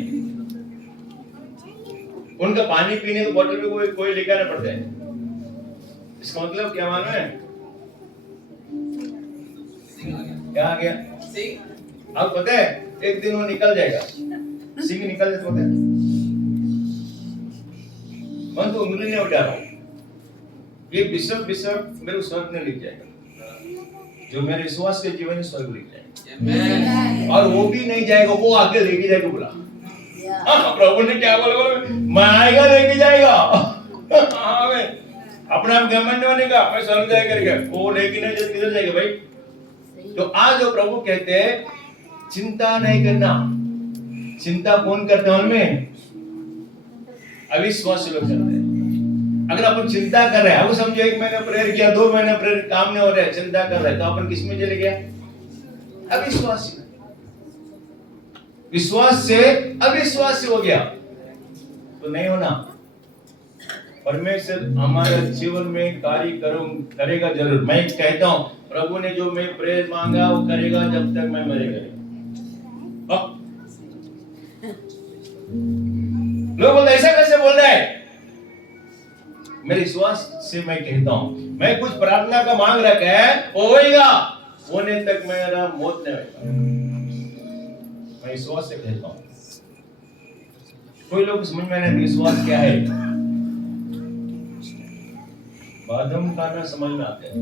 उनका पानी पीने की बोतल में कोई लेकर आना पड़ता है। इसका मतलब क्या मालूम है? क्या आ गया? आप पता है एक दिन वो निकल जाएगा, सिंह निकल जाता है। मैं तो उंगली नहीं उठा रहा हूँ। ये बिशप मेरे स्वर्ग में लिख जाएगा, जो मेरे विश्वास के जीवन में स्वर्ग लिख जाएगा। और वो भी नहीं जाएगा, वो आगे लेके जाएगा। बोला प्रभु ने क्या बोला, मैं आएगा लेके जाएगा। अपना घमंड होने का, मैं स्वर्ग जाएगा करके, वो लेके नहीं जाए किधर जाएगा भाई? तो आज जो प्रभु कहते हैं चिंता नहीं करना। चिंता कौन करते हैं उनमें? अविश्वासी लोग करते हैं। अगर अपन चिंता कर रहे हैं, अब समझो 1 महीना प्रेयर किया, 2 महीना प्रेयर काम नहीं हो रहा है, चिंता कर रहे हैं, तो अपन किस में चले गया? अविश्वास में। विश्वास से अविश्वास हो गया तो नहीं होना। परमेश्वर हमारे जीवन में कार्य करेगा जरूर। मैं कहता हूं प्रभु ने जो मैं प्रेयर मांगा वो करेगा जब तक मैं मरेगा। लोग बोलते ऐसा कैसे बोल रहे हैं? मेरे विश्वास से मैं कहता हूं, मैं कुछ प्रार्थना का मांग रखा है, वो होएगा, होने तक मेरा मौत नहीं होगा। मैं विश्वास से कहता हूं। कोई लोग समझ में नहीं विश्वास क्या है। बादाम खाना समझ में आते हैं,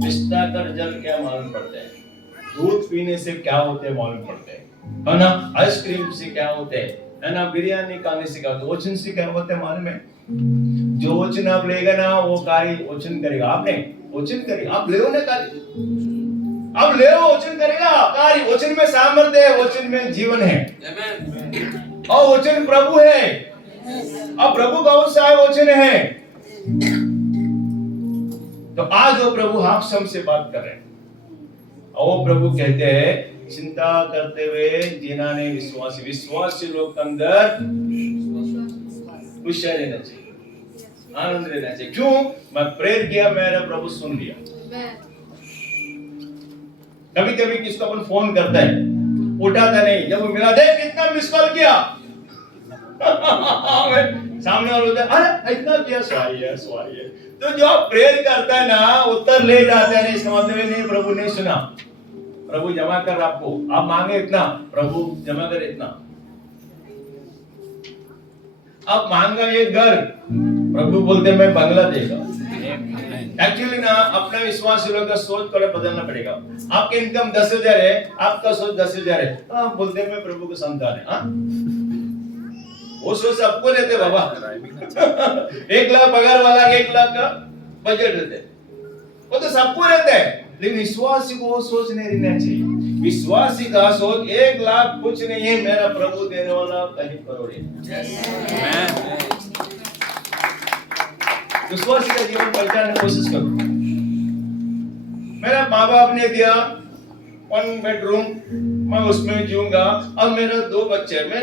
पिस्ता कर जल क्या मालूम पड़ता है, दूध पीने से क्या होते हैं मालूम पड़ता है ना, आइसक्रीम से क्या होते है ना, बिरयानी खाने से क्या होता है, वचन से क्या होता है मालूम है? जो वचन आप लेगा ना वो कार्य वचन करेगा। आपने वचन करेगा, आप ले ना कार्य, आप ले वचन करेगा कार्य। वचन में सामर्थ्य है, वचन में जीवन है, और वचन प्रभु है, और प्रभु कौन सा है? वचन है। तो आज वो प्रभु आप सबसे बात कर रहे हैं, और वो प्रभु कहते हैं चिंता करते हुए जीना ने विश्वासी लोग के अंदर खुश रहना चाहिए, आनंद रहना चाहिए। क्यों? मैं प्रेयर किया, मेरा प्रभु सुन लिया। कभी कभी किसको अपन फोन करता है, उठाता नहीं, जब वो मिला देख कितना मिस कॉल किया सामने वाला होता है अरे इतना किया, सॉरी है। तो जो प्रेयर करता है ना उत्तर ले जाता है, नहीं इसका मतलब नहीं प्रभु ने सुना। प्रभु जमा कर, आपको आप मांगे इतना, प्रभु जमा कर इतना। आप मांगा ये घर, प्रभु बोलते मैं बंगला देगा। एक्चुअली ना अपना विश्वास लोगों का सोच थोड़ा बदलना पड़ेगा। आपकी इनकम 10,000 है, आपका सोच 10,000 है, तो आप बोलते हैं मैं प्रभु को संतान है। वो सोच सबको रहते बाबा 1 लाख पगार वाला 1 लाख का बजट रहते, वो तो सबको रहता है। लेकिन विश्वासी को वो सोच नहीं रहना चाहिए। विश्वासी का सोच 1 लाख कुछ नहीं है, मेरा प्रभु देने वाला कहीं करोड़ है। विश्वासी का जीवन पहचानने की कोशिश करो। मेरा माँ बाप ने दिया 1 बेडरूम, मैं उसमें जीऊंगा, और मेरे 2 बच्चे, मैं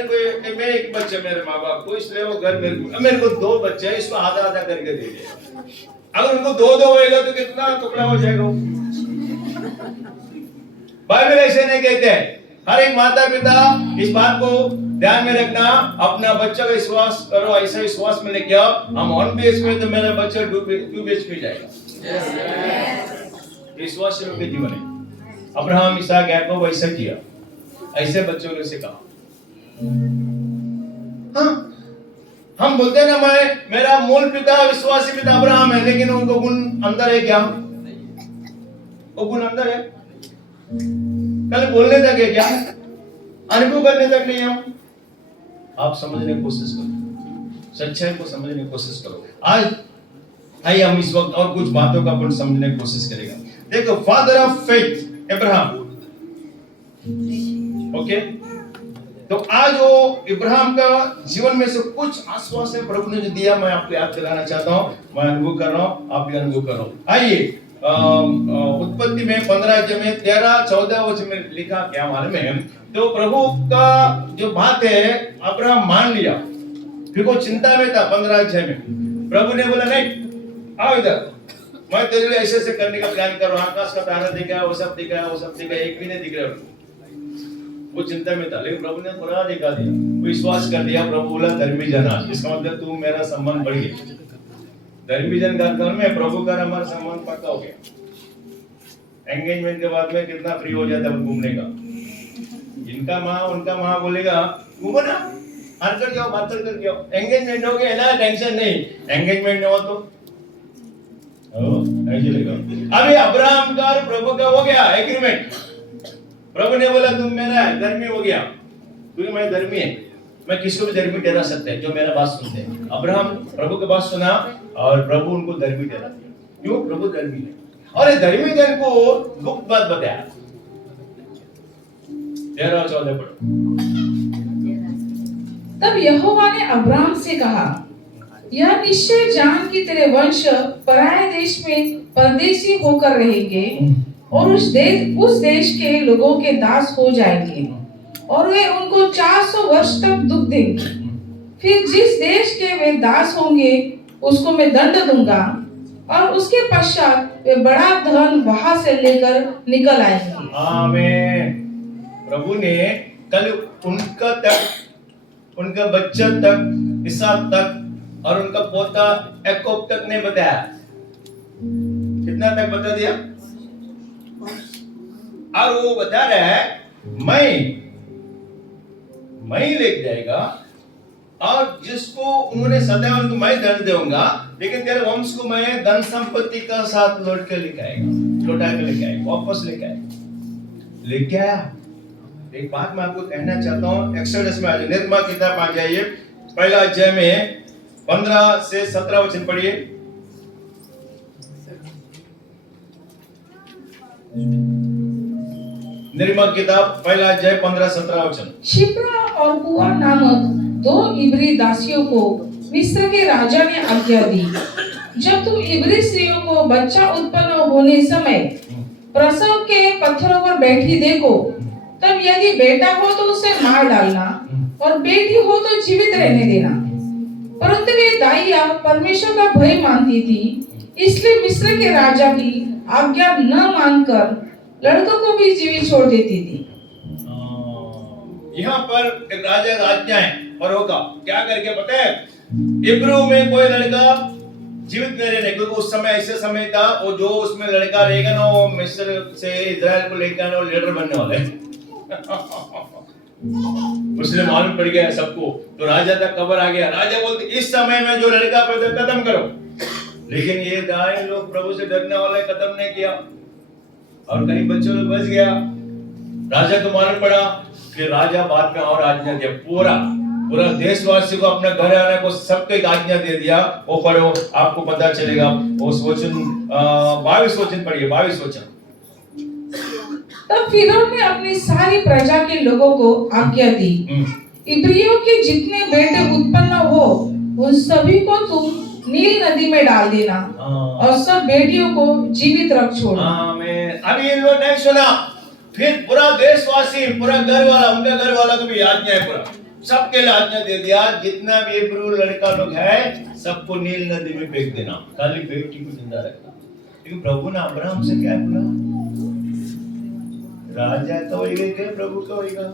एक बच्चे मेरे माँ बाप को, इसलिए वो घर मेरे को 2 बच्चे, इसको आधा आधा करके दे दिया। अगर उनको 2 होएगा तो कितना टुकड़ा हो जाएगा। बाइबल ऐसे नहीं कहते हैं। हर एक माता पिता इस बात को ध्यान में रखना, अपना बच्चा का विश्वास करो, ऐसा विश्वास में लेके आओ। हम 1 BHK में तो मेरा बच्चा 2 BHK जाएगा। विश्वास के जीवन है। अब्राहम, इसहाक, याकूब ऐसा किया, ऐसे बच्चों ने सिखा। हम बोलते हैं ना मेरा मूल पिता विश्वासी पिता अब्राहम है, लेकिन उनको गुण अंदर है क्या? वो गुण अंदर है, कल बोलने तक है क्या? अनुभव करने तक नहीं हम। आप समझने की कोशिश करो, सच्चाई को समझने की कोशिश करो। आज आइए हम इस वक्त और कुछ बातों का अपन समझने की कोशिश करेगा। देखो, father of faith Abraham, okay. तो आज वो इब्राहिम का जीवन में से कुछ आश्वासन प्रभु ने जो दिया, मैं आपको याद दिलाना चाहता हूँ। मैं अनुभव कर रहा हूँ, आप भी अनुभव करो। आइए उत्पत्ति में 15 में 13-14 वचन में लिखा क्या मालूम है? तो प्रभु का जो बात है अब्राहम मान लिया, फिर वो चिंता में था। 15 में प्रभु ने बोला नहीं, आओ इधर, मैं तेरे लिए ऐसे ऐसे करने का प्लान कर रहा हूँ। आकाश का तारा दिख रहा है, वो सब दिख रहा है, वो सब दिख रहा है, एक भी नहीं दिख रहा है। वो चिंता में था, लेकिन प्रभु ने पूरा दिखा दिया, विश्वास कर दिया। प्रभु बोला धर्मी जना, इसका मतलब तू मेरा संबंध बढ़ गया। धर्मी जन का घर में प्रभु का हमारा संबंध पक्का हो गया। एंगेजमेंट के बाद में कितना फ्री हो जाता है घूमने का। इनका माँ उनका माँ बोलेगा घूमो ना, हर कर जाओ, बात कर जाओ। एंगेजमेंट हो गया ना, टेंशन नहीं। एंगेजमेंट नहीं हो तो अभी अब्राहम का और प्रभु का हो गया एग्रीमेंट। प्रभु ने बोला तुम मेरा धर्मी हो गया, क्योंकि मैं धर्मी है, मैं किसको भी धर्मी ठहरा सकता है जो मेरा बात सुनते हैं। अब्राहम प्रभु की बात सुना और प्रभु उनको धर्मी ठहरा दिया। क्यों? प्रभु धर्मी है। और ये धर्मी जन को गुप्त बात बताया। 13-14 पढ़ो। तब यहोवा ने अब्राहम से कहा, यह निश्चय जान कि तेरे वंश पराये देश में परदेसी होकर रहेंगे और उस देश के लोगों के दास हो जाएंगे और वे उनको 400 वर्ष तक दुख देंगे। फिर जिस देश के वे दास होंगे उसको मैं दंड दूंगा और उसके पश्चात वे बड़ा धन वहां से लेकर निकल आएंगे। आमीन। प्रभु ने कल उनका तक, उनका बच्चा तक, इसहाक तक और उनका पोता याकूब तक नहीं बताया। कितना तक बता दिया? और वो बता रहा है मैं लेके जाएगा और जिसको उन्होंने सताया उनको मैं दंड दूंगा, लेकिन तेरे वंश को मैं धन संपत्ति का साथ लौटा के लेके आएगा, वापस लेके आएगा। लेके आया। एक बात मैं आपको कहना चाहता हूँ, एक्सोडस में आ जाइए, निर्गमा किताब आ जाइए, पहला अध्याय में 15 से 17 वचन पढ़िए। निर्गमा किताब पहला अध्याय 15-17 वचन। शिप्रा और पुआ नामक 2 इब्री दासियों को मिस्र के राजा ने आज्ञा दी, जब तुम इब्री स्त्रियों को बच्चा उत्पन्न होने समय प्रसव के पत्थरों पर बैठी देखो, तब यदि बेटा हो तो उसे मार डालना और बेटी हो तो जीवित रहने देना। परंतु वे दाइयां परमेश्वर का भय मानती थी, इसलिए मिस्र के राजा की आज्ञा न मानकर लड़कों को भी जीवित छोड़ देती थी। यहाँ पर एक राजा का आज्ञा है और होगा क्या करके पता है? इब्रू में कोई लड़का जीवित नहीं रहने, क्योंकि उस समय ऐसे समय था वो जो उसमें लड़का रहेगा ना वो मिस्र से इजराइल को लेकर आने और लीडर बनने वाला है। उसने मालूम पड़ गया सबको, तो राजा तक खबर आ गया। राजा बोलते इस समय में जो लड़का पैदा खत्म करो, लेकिन ये दाएं लोग प्रभु से डरने वाले खत्म नहीं किया और कहीं बच्चों लोग बच गया। राजा को मालूम पड़ा कि राजा बाद में और आज्ञा दिया, पूरा देशवासी को अपने घर आने को सबको एक आज्ञा दे दिया। वो पढ़ो, आपको पता चलेगा। उस वचन 22 वचन पढ़िए, 22 वचन। तब फिरौन ने अपनी सारी प्रजा के लोगों को आज्ञा दी, इब्रियों के जितने बेटे उत्पन्न हो उन सभी को तुम नील नदी में डाल देना और सब बेटियों को जीवित रख छोड़ना। आमीन। अभी इन लोग नहीं सुना, फिर पूरा देशवासी, पूरा घर वाला, उनका घर वाला को भी आज्ञा है, पूरा सबके लिए आज्ञा दे दिया, जितना भी इब्रू लड़का लोग है सबको नील नदी में फेंक देना, खाली बेटी को जिंदा रखना। लेकिन प्रभु ने अब्राहम से क्या बोला? राजा तो होएगा क्या, प्रभु का होएगा?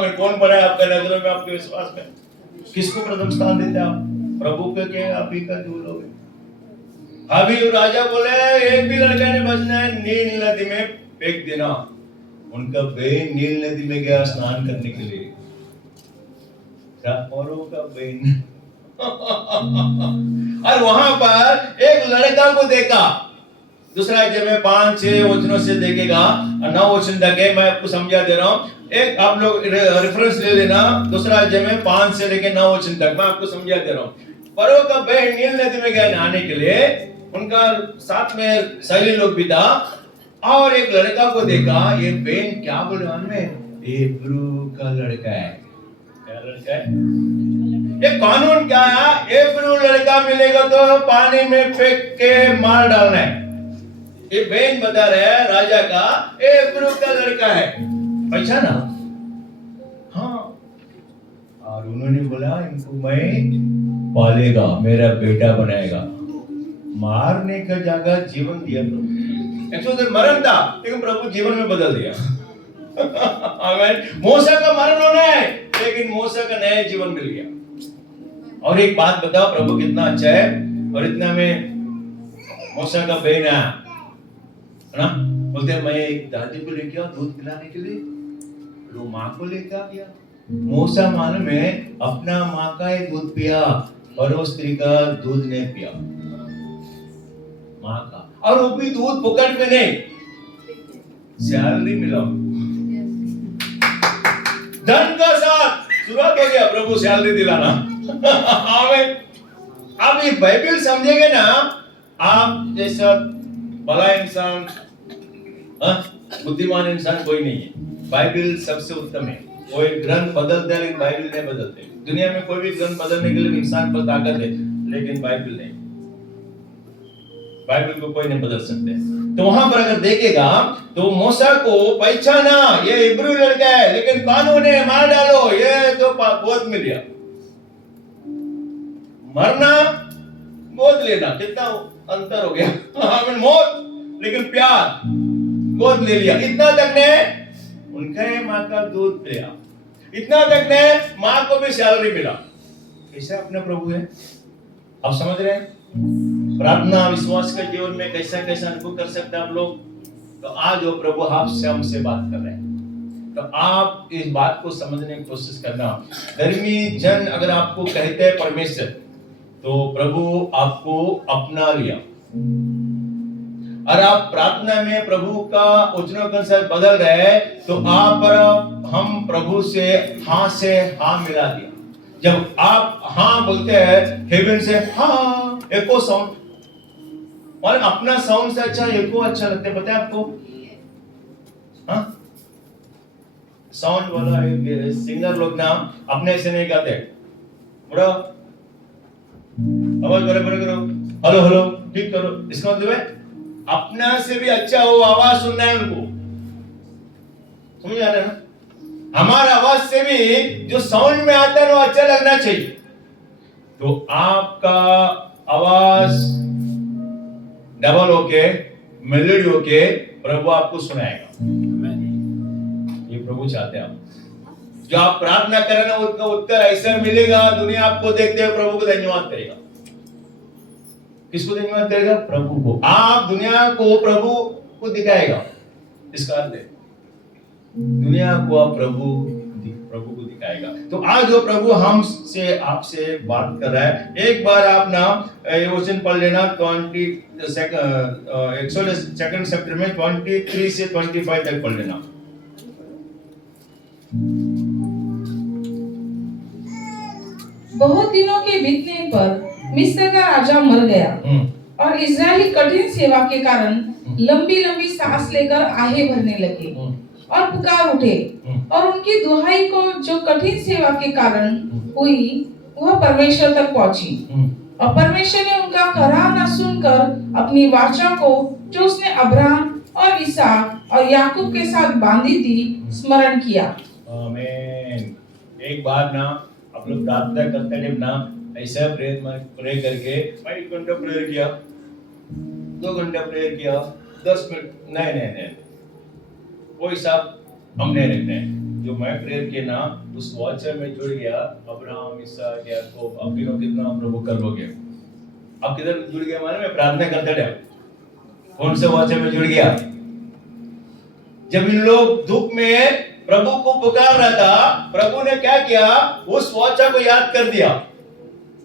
मैं कौन बड़ा है आपका नजरों में, आपके विश्वास में? किसको प्रथम स्थान देते आप? प्रभु के क्या, आप ही का जो लोग? अभी राजा बोले एक भी लड़का ने बचना है, नील नदी में फेंक देना। उनका बहन नील नदी में गया स्नान करने के लिए, औरों का बहन और वहां पर एक लड़का को देखा। दूसरा अध्याय में 5-6 वचनों से देखेगा, 9 वचन तक है, मैं आपको समझा दे रहा हूं। एक आप लोग रेफरेंस ले लेना, दूसरा अध्याय में 5 से लेकर 9 वचन तक मैं आपको समझा दे रहा हूं। फरो का बहन नील नदी में गया नहाने के लिए, उनका साथ में सहेली लोग भी था, और एक लड़का को देखा। ये बहन क्या बोले उनमें? इब्रू का लड़का है। क्या लड़का है? ये कानून क्या है? इब्रू लड़का मिलेगा तो पानी में फेंक के मार डालना है। ये बहन बता रहा है राजा का इब्रू का लड़का है, पहचाना? हाँ। और उन्होंने बोला इनको मैं पालेगा, मेरा बेटा बनाएगा। मारने का जगह जीवन दिया प्रभु। एक्चुअली मरण था, लेकिन प्रभु जीवन में बदल दिया। आमीन। मूसा का मरण होना है, लेकिन मूसा का नया जीवन मिल गया। और एक बात बताओ, प्रभु कितना अच्छा है। और इतना में मूसा का बहन आया ना, बोलते हैं मैं एक दादी को लेके आया दूध पिलाने के लिए, वो माँ को लेकर आ गया। मूसा मालूम है अपना माँ का ही दूध पिया और उस स्त्री का दूध नहीं पिया, माँ का। और वो भी दूध पकड़ में नहीं, सैलरी मिला, धन का साथ शुरुआत हो गया प्रभु सैलरी दिलाना। आमीन। आप ये बाइबल समझेंगे ना, आप जैसा भला इंसान, बुद्धिमान इंसान कोई नहीं है। बाइबल सबसे उत्तम है। कोई ग्रंथ बदलते हैं लेकिन बाइबल नहीं बदलते। दुनिया में कोई भी ग्रंथ बदलने के लिए इंसान पर ताकत है, लेकिन बाइबल नहीं। बाइबल को कोई नहीं बदल सकते। तो वहां पर अगर देखेगा तो मूसा को पहचाना ये इब्रू लड़का है, लेकिन कानून है मार डालो, ये तो गोद में लिया। मरना गोद लेना, कितना अंतर हो गया। हमें मौत लेकिन प्यार, गोद ले लिया। इतना तक ने उनके माँ का दूध पिया, इतना तक ने माँ को भी सैलरी मिला। कैसा अपना प्रभु है, आप समझ रहे हैं? प्रार्थना विश्वास के जीवन में कैसा कैसा अनुभव कर सकते हैं आप लोग। तो आज वो प्रभु आपसे हमसे बात कर रहे हैं, तो आप इस बात को समझने की कोशिश करना। धर्मी जन अगर आपको कहते हैं परमेश्वर, तो प्रभु आपको अपना लिया, और आप प्रार्थना में प्रभु का वचनों के अनुसार बदल रहे, तो आप हम प्रभु से हाँ मिला दिया। जब आप हाँ बोलते हैं, हेवन से हाँ एको साउंड, और अपना साउंड से अच्छा एको अच्छा लगता है, पता है आपको? हाँ, साउंड वाला सिंगर लोग ना अपने से नहीं गाते, बड़ा आवाज बराबर करो, हेलो हेलो ठीक करो। इसका मतलब है अपना से भी अच्छा हो आवाज सुनना है उनको, समझ आ रहा है ना? हमारा आवाज से भी जो साउंड में आता है वो अच्छा लगना चाहिए। तो आपका आवाज डबल होके, मेलोडी होके प्रभु आपको सुनाएगा। ये प्रभु चाहते हैं। आप जो आप प्रार्थना करें ना, उसका उत्तर ऐसा मिलेगा, दुनिया आपको देखते हुए प्रभु को धन्यवाद करेगा। किसको धन्यवाद करेगा? प्रभु को। आप दुनिया को प्रभु को दिखाएगा, इसका अर्थ है दुनिया को आप प्रभु को दिखाएगा। तो आज जो प्रभु हमसे आपसे बात कर रहा है, एक बार आप ना ये वचन पढ़ लेना, 22 चैप्टर में 23 से 25 तक पढ़ लेना। बहुत दिनों के बीतने पर मिस्र का राजा मर गया, और इजरायली कठिन सेवा के कारण लंबी लंबी सांस लेकर आहें भरने लगे और पुकार उठे, और उनकी दुहाई को जो कठिन सेवा के कारण हुई वह परमेश्वर तक पहुंची। और परमेश्वर ने उनका कराहना सुनकर अपनी वाचा को जो उसने अब्राहम और इसहाक और याकूब के साथ बांधी थी स्मरण किया। आमीन। एक बार ना आप लोग प्रार्थना करते हैं ना, ऐसा प्रे करके मैं 1 घंटा प्रेयर किया, 2 घंटा प्रेयर किया, 10 मिनट नहीं वो हिसाब हम नहीं रखते हैं। जो मैं प्रेयर किया ना, उस वॉचर में जुड़ गया अब्राहम, इसहाक, याकूब। आप कितना प्रभु कर लोगे? आप किधर जुड़ गया? माने मैं प्रार्थना करते रहे, कौन से वॉचर में जुड़ गया? जब इन लोग दुख में प्रभु को पुकार रहा था, प्रभु ने क्या किया? उस वाचा को याद कर दिया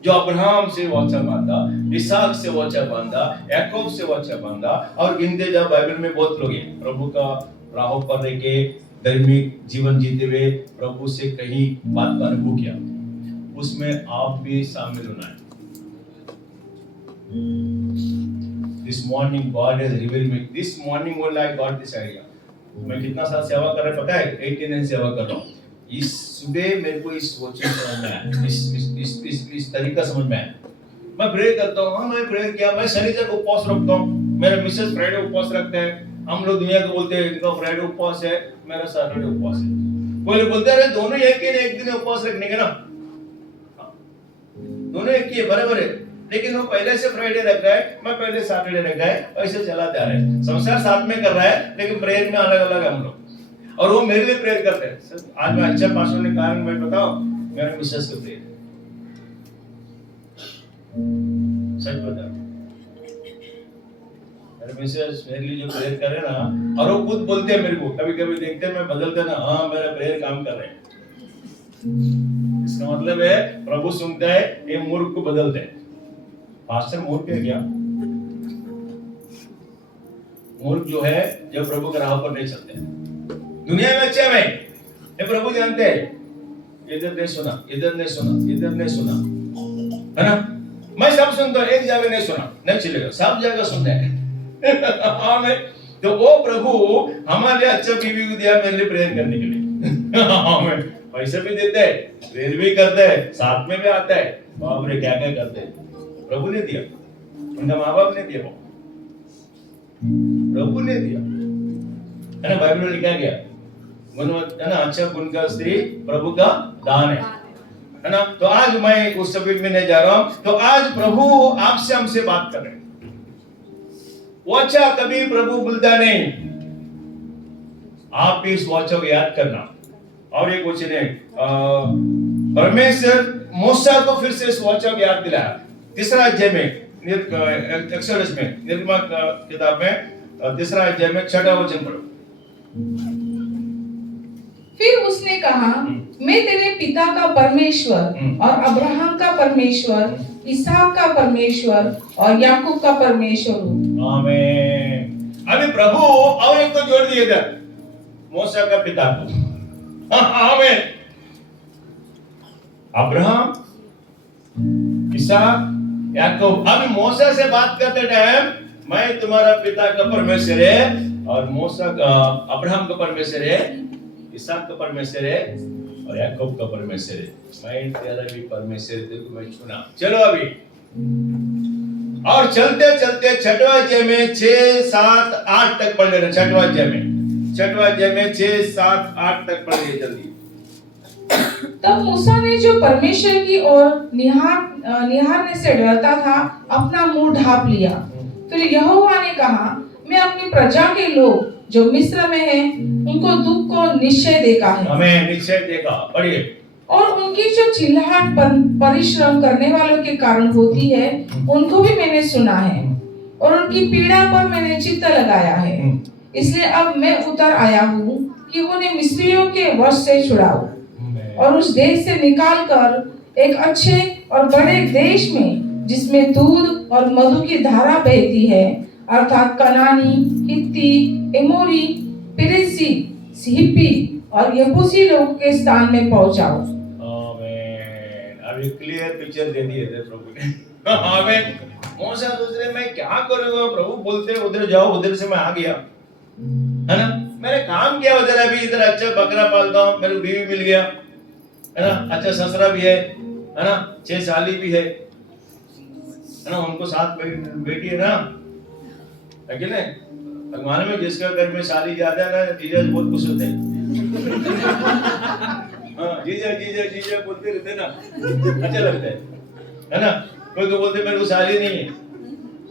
जो अब्राहम से वाचा बांधा, इसहाक से वाचा बांधा, याकूब से वाचा बांधा। और गिनते जब बाइबल में बहुत लोग हैं प्रभु का राहों पर रह के धार्मिक जीवन जीते हुए प्रभु से कहीं बात का अनुभव किया, उसमें आप भी शामिल होना है। This morning God has revealed me. This morning only I got this idea. मैं कितना साल सेवा कर रहा है पता है? 18 सेवा कर रहा हूँ। इस सुबह मेरे को इस वचन समझ में आया, इस तरीका समझ में आया। मैं प्रेयर करता हूँ, मैं प्रेयर किया, मैं शनिवार को उपवास रखता हूँ, मेरा मिसेस फ्राइडे उपवास रखते हैं। हम लोग दुनिया को बोलते हैं इनका फ्राइडे उपवास है, मेरा सैटरडे उपवास है। कोई बोलते हैं दोनों एक दिन उपवास रखने के ना, दोनों एक ही है, बराबर है। लेकिन वो पहले से फ्राइडे रख रहा है, मैं पहले सैटरडे रख रहा है, ऐसे चलाते आ रहे हैं। संसार साथ में कर रहा है, लेकिन प्रेयर में अलग अलग हम लोग। और वो मेरे लिए प्रेयर करते हैं। सर आज मैं अच्छा पास्टर ने कहा, मैं बताओ मेरे मिसेस को प्रेयर, सच बता, मेरे मिसेस मेरे लिए जो प्रेयर करे ना, और वो खुद बोलते हैं मेरे को, कभी कभी देखते हैं मैं बदलते ना, हाँ मेरा प्रेयर काम कर रहे हैं। इसका मतलब है प्रभु सुनता है, ये मूर्ख को बदलते हैं। पास्टर मूर्ख है क्या? मूर्ख जो है जो प्रभु के राह पर नहीं चलते हैं। दुनिया में अच्छे में ये प्रभु जानते हैं, इधर नहीं सुना, इधर नहीं सुना, इधर नहीं सुना, है ना? मैं सब सुनता हूँ, एक जगह नहीं सुना, नहीं चलेगा, सब जगह सुनना है। आमीन। तो वो प्रभु हमारे अच्छा बीवी को दिया मेरे लिए प्रेयर करने के लिए। हमें पैसे भी देते हैं, प्रेयर भी करते हैं, साथ में भी आता है। बाप रे क्या क्या करते हैं। प्रभु ने दिया, उनका माँ बाप ने दिया, प्रभु ने दिया, है ना। बाइबल में लिखा गया है ना, अच्छा गुण का स्त्री प्रभु का दान है ना। तो आज मैं उस सब्जेक्ट में नहीं जा रहा हूं। तो आज प्रभु आपसे हमसे बात कर रहे हैं। वाचा कभी प्रभु भूलता नहीं, आप भी इस वाचा को याद करना। और एक क्वेश्चन है, परमेश्वर मूसा को फिर से इस वाचा को याद दिलाया। तीसरा अध्याय में एक्सोडस में, निर्गमन किताब में तीसरा अध्याय में 6वां वचन पढ़ो। फिर उसने कहा, मैं तेरे पिता का परमेश्वर और अब्राहम का परमेश्वर, इसहाक का परमेश्वर और याकूब का परमेश्वर हूँ। आमीन। अभी प्रभु और एक को जोड़ दिए इधर, मूसा का पिता को। आमीन। अब्राहम, इसहाक, याकूब। अभी मूसा से बात करते टाइम मैं तुम्हारा पिता का परमेश्वर है, और मूसा का अब्राहम का परमेश्वर है, इसहाक का परमेश्वर है, और याकूब का परमेश्वर है। मैं तेरा भी परमेश्वर तेरे मैं चुना। चलो अभी और चलते चलते 6वां अध्याय में 6, 7, 8 तक पढ़ लेना। 6वां अध्याय में 6, 7, 8 तक पढ़ लिए जल्दी। तब मूसा ने जो परमेश्वर की ओर निहारने से डरता था, अपना मुंह ढांप लिया। फिर यहोवा ने कहा, मैं अपनी प्रजा के लोग जो मिस्र में हैं, उनको दुख को निश्चय देगा है। हमें निश्चय देगा। पढ़िए। और उनकी जो चिल्लाहट परिश्रम करने वालों के कारण होती है, उनको भी मैंने सुना है, और उनकी पीड़ा पर मैंने चित्त लगाया है। इसलिए अब मैं उतर आया हूँ कि उन्हें मिस्रियों के वश से छुड़ाऊं, और उस देश से निकाल कर एक अच्छे और बड़े देश में, जिसमें दूध और मधु की धारा बहती है, अर्थात कनानी, हित्ती, एमोरी, पेरिजी, हिब्बी और यबूसी लोगों के स्थान में पहुंचाओ। आमीन। अभी क्लियर पिक्चर दे दी है प्रभु ने। आमीन। मूसा सोच रहे मैं क्या करूंगा, प्रभु बोलते उधर जाओ, उधर से मैं आ गया, है ना। मैंने काम किया उधर, अभी इधर अच्छा बकरा पालता हूँ, मेरे बीवी मिल गया, है ना, अच्छा ससुरा भी है ना, 6 साली भी है ना, उनको 7 बेटी है ना, अकेले भगवान में जिसका घर में साली ज्यादा है ना, जीजा बहुत खुश होते हैं। हाँ, जीजा जीजा जीजा बोलते रहते ना, अच्छा लगता है ना। कोई तो बोलते मेरे को साली नहीं है,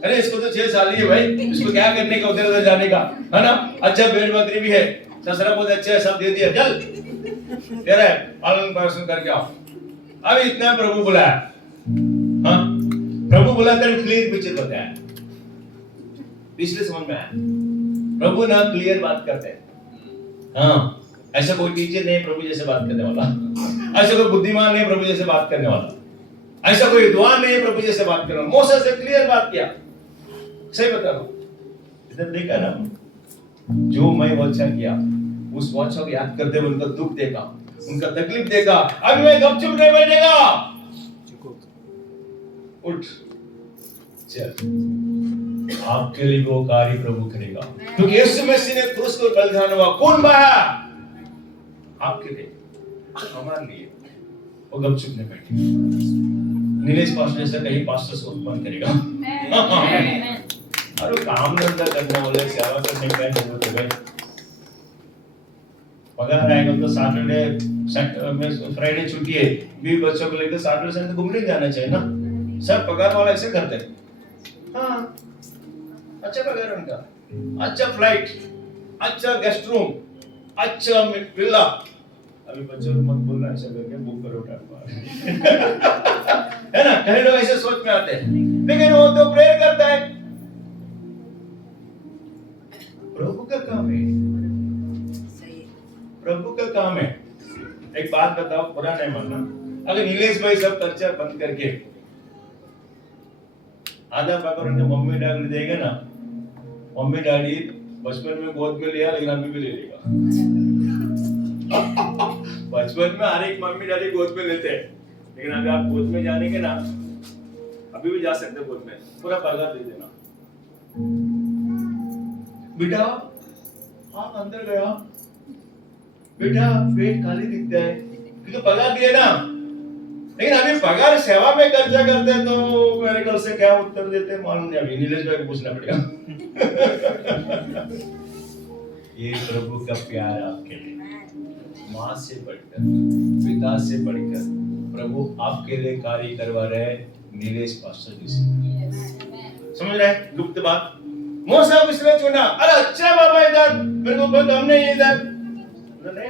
अरे इसको तो 6 साली है भाई, इसको क्या करने का, उधर उधर जाने का, है ना। अच्छा भेड़ बकरी भी है, ससुरा बहुत अच्छा है, सब दे दिया, चल तेरा है, पालन पोषण करके आओ। अभी इतना प्रभु बुलाया, हाँ प्रभु बुलाकर क्लियर पिक्चर बताया, इसलिए समझ में आया। प्रभु ना क्लियर बात करते हैं। हाँ, ऐसा कोई टीचर नहीं प्रभु जैसे बात करने वाला, ऐसा कोई बुद्धिमान नहीं प्रभु जैसे बात करने वाला, ऐसा कोई विद्वान नहीं प्रभु जैसे बात करने वाला। मूसा से क्लियर बात किया, सही बता रहा हूं। इधर देखा ना, जो मैं वाचा किया उस वाचा को याद करते हुए उनका दुख देखा, उनका तकलीफ देखा। अभी मैं गपचुप नहीं बैठेगा, उठ चल, आपके लिए वो कार्य प्रभु करेगा, क्योंकि यीशु मसीह ने क्रूस पर बलिदान हुआ, खून बहा आपके लिए, हमारे लिए। वो गपचुप नहीं बैठेगा। नीलेश पास्टर जैसा कहीं पास्टर्स को उत्पन्न करेगा। अरे काम धंधा करने वाले, सेवा करने का जरूरत है भाई। पगार आएगा तो सैटरडे फ्राइडे छुट्टी है, भी बच्चों को लेकर सैटरडे संडे घूमने जाना चाहिए ना। सब पगार वाला ऐसे करते हैं। हाँ, अच्छा पगार उनका, अच्छा फ्लाइट, अच्छा गेस्ट रूम, अच्छा विला। अभी बच्चों को मत बोलना ऐसा करके बुक करो है ना। कई लोग ऐसे सोच में आते हैं, लेकिन वो तो प्रेयर करता है। प्रभु का काम है, प्रभु का काम है। एक बात बताओ, बुरा नहीं मानना, अगर नीलेश भाई सब कल्चर बंद करके आधा पकड़ उनके मम्मी डैडी देगा ना, मम्मी डैडी बचपन में गोद में लिया, लेकिन अभी भी ले लेगा। बचपन में हर एक मम्मी डैडी गोद में लेते हैं, लेकिन अगर आप गोद में जाने के ना, अभी भी जा सकते हैं गोद में, पूरा पगार दे देना। बेटा हाँ अंदर गया, बेटा पेट खाली दिखता है क्योंकि पगार दिए ना, लेकिन अभी पगार सेवा में खर्चा करते हैं तो मेरे घर से क्या उत्तर देते हैं मालूम नहीं, अभी नीलेश भाई को पूछना पड़ेगा। ये प्रभु का प्यार आपके लिए, माँ से बढ़कर, पिता से बढ़कर प्रभु आपके लिए कार्य करवा रहे नीलेश पास्टर जी से। समझ रहे हैं गुप्त बात? मूसा को इसने चुना, अरे अच्छा बाबा इधर मेरे को बोल, हमने इधर नहीं,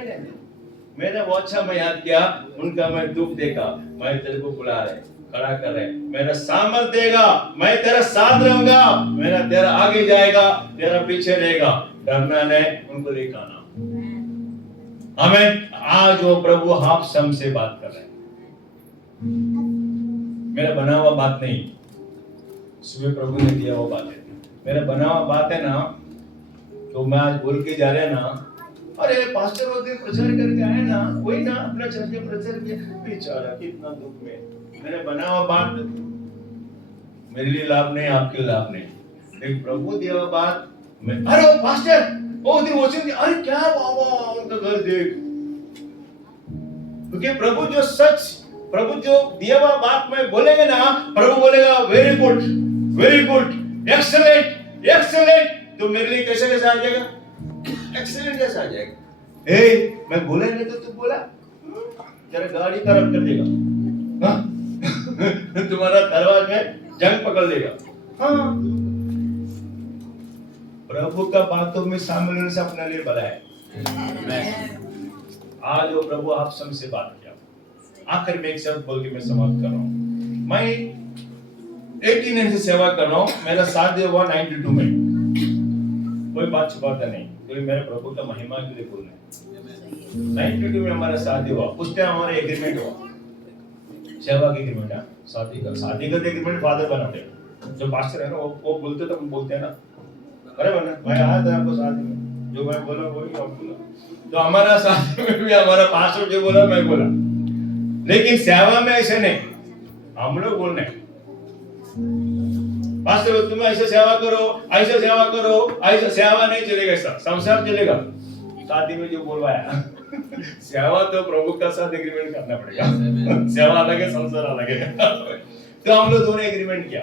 मैंने वो अच्छा मैं याद किया, उनका मैं दुख देखा, मैं तेरे को बुला रहे, खड़ा कर रहे, मेरा सामर्थ देगा, मैं तेरा साथ रहूंगा, मेरा तेरा आगे जाएगा, तेरा पीछे रहेगा, डरना नहीं, उनको दिखाना। आमीन। आज वो प्रभु आप सब से बात कर रहे हैं, मेरा बना हुआ बात नहीं, सुबह प्रभु ने दिया वो बात है, मेरा बना हुआ बात है ना, तो मैं आज बोल के जा रहे हैं ना, अरे पास्टर वो दिन प्रचार करके आए ना, वही ना अपना चर्च में प्रचार किया, बेचारा कितना दुख में, मैंने बना हुआ बात मेरे लिए लाभ नहीं, आपके लाभ नहीं, लेकिन प्रभु दिया हुआ बात मैं, अरे वो पास्टर वो दिन वो चीज, अरे क्या बाबा उनका घर देख, क्योंकि प्रभु जो सच, प्रभु जो दिया हुआ बात में बोलेंगे ना, प्रभु बोलेगा very good, very good, excellent, excellent, तो मेरे लिए कैसे कैसे आ जाएगा, एक्सीलेंट कैसे आ जाएगा? मैं बोला नहीं तो तू बोला, तेरा गाड़ी खराब कर देगा, हाँ? तुम्हारा दरवाज में जंग पकड़ लेगा। हाँ, प्रभु का बातों में शामिल होने से अपने लिए भला है। आज वो प्रभु आप सब से बात किया। आखिर में एक शब्द बोल के मैं समाप्त कर रहा हूँ। मैं 18 से सेवा कर रहा हूँ, मेरा शादी हुआ 92 में, कोई बात छुपाता नहीं, क्योंकि मेरे प्रभु का महिमा के लिए बोलना है। 92 में हमारा शादी हुआ, उस टाइम हमारा एग्रीमेंट हुआ, सेवा की एग्रीमेंट, शादी का एग्रीमेंट फादर बनाते हैं, जो पास्टर है ना वो बोलते तो हम बोलते हैं ना, अरे बना मैं आया था आपको शादी में, जो मैं बोला वही आप बोला, तो हमारा शादी में भी हमारा पास्टर जो बोला मैं बोला, लेकिन सेवा में ऐसे नहीं, हम लोग बोलने पास्टर तुम ऐसे सेवा करो, ऐसे सेवा करो, ऐसे सेवा नहीं चलेगा, ऐसा संसार चलेगा। शादी में जो बोलवाया सेवा तो प्रभु का साथ एग्रीमेंट करना पड़ेगा, सेवा अलग है, संसार अलग है। तो हम लोग दोनों एग्रीमेंट किया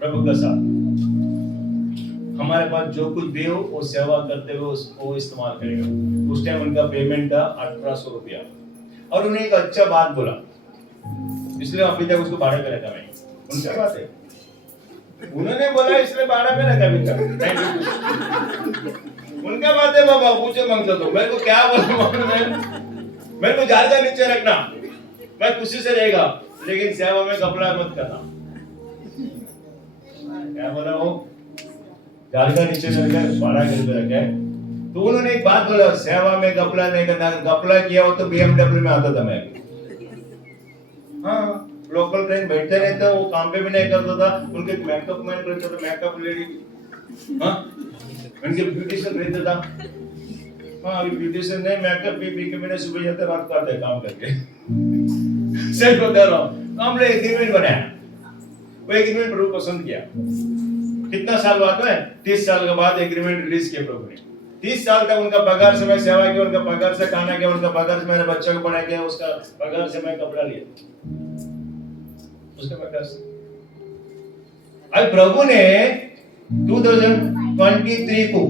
प्रभु का साथ, हमारे पास जो कुछ भी हो वो सेवा करते हुए उसको इस्तेमाल करेगा। उस टाइम उनका पेमेंट था 1800 रुपया, और उन्हें एक अच्छा बात बोला, इसलिए अभी तक उसको भाड़े पे रखा मैं, उनका बात है, उन्होंने बोला इसलिए भाड़ा में रखा अभी तक, उनका बात है बाबा, पूछो मांगता तो मेरे को क्या बोला, मेरे को ज़्यादा नीचे रखना, मैं खुशी से रहेगा, लेकिन सेवा में कपड़ा मत करना। क्या बोला वो, ज़्यादा नीचे रखा, भाड़ा घर पे रखा है, तो उन्होंने एक बात बोला, सेवा में कपड़ा नहीं करना, कपड़ा किया हो तो BMW में आता था मैं, हाँ लोकल ट्रेन बैठते रहते, वो काम पे भी नहीं करता था, उनके मेकअप मैन रहता था, मेकअप लेडी, हाँ उनके ब्यूटिशियन रहता था, हाँ अभी ब्यूटिशियन नहीं, मेकअप भी के मैंने सुबह जाते रात को आते काम करके, सही बता रहा हूँ। हमने एग्रीमेंट बनाया, वो एग्रीमेंट प्रभु पसंद किया, कितना साल बाद में 30 साल के बाद एग्रीमेंट रिलीज किया प्रभु ने। 30 साल तक उनका पगार से मैं सेवा किया, उनका पगार से खाना किया, उनका पगार से मेरे बच्चे को पढ़ा किया, उसका पगार से मैं कपड़ा लिया, उसके पगार से। अब प्रभु ने 2023 को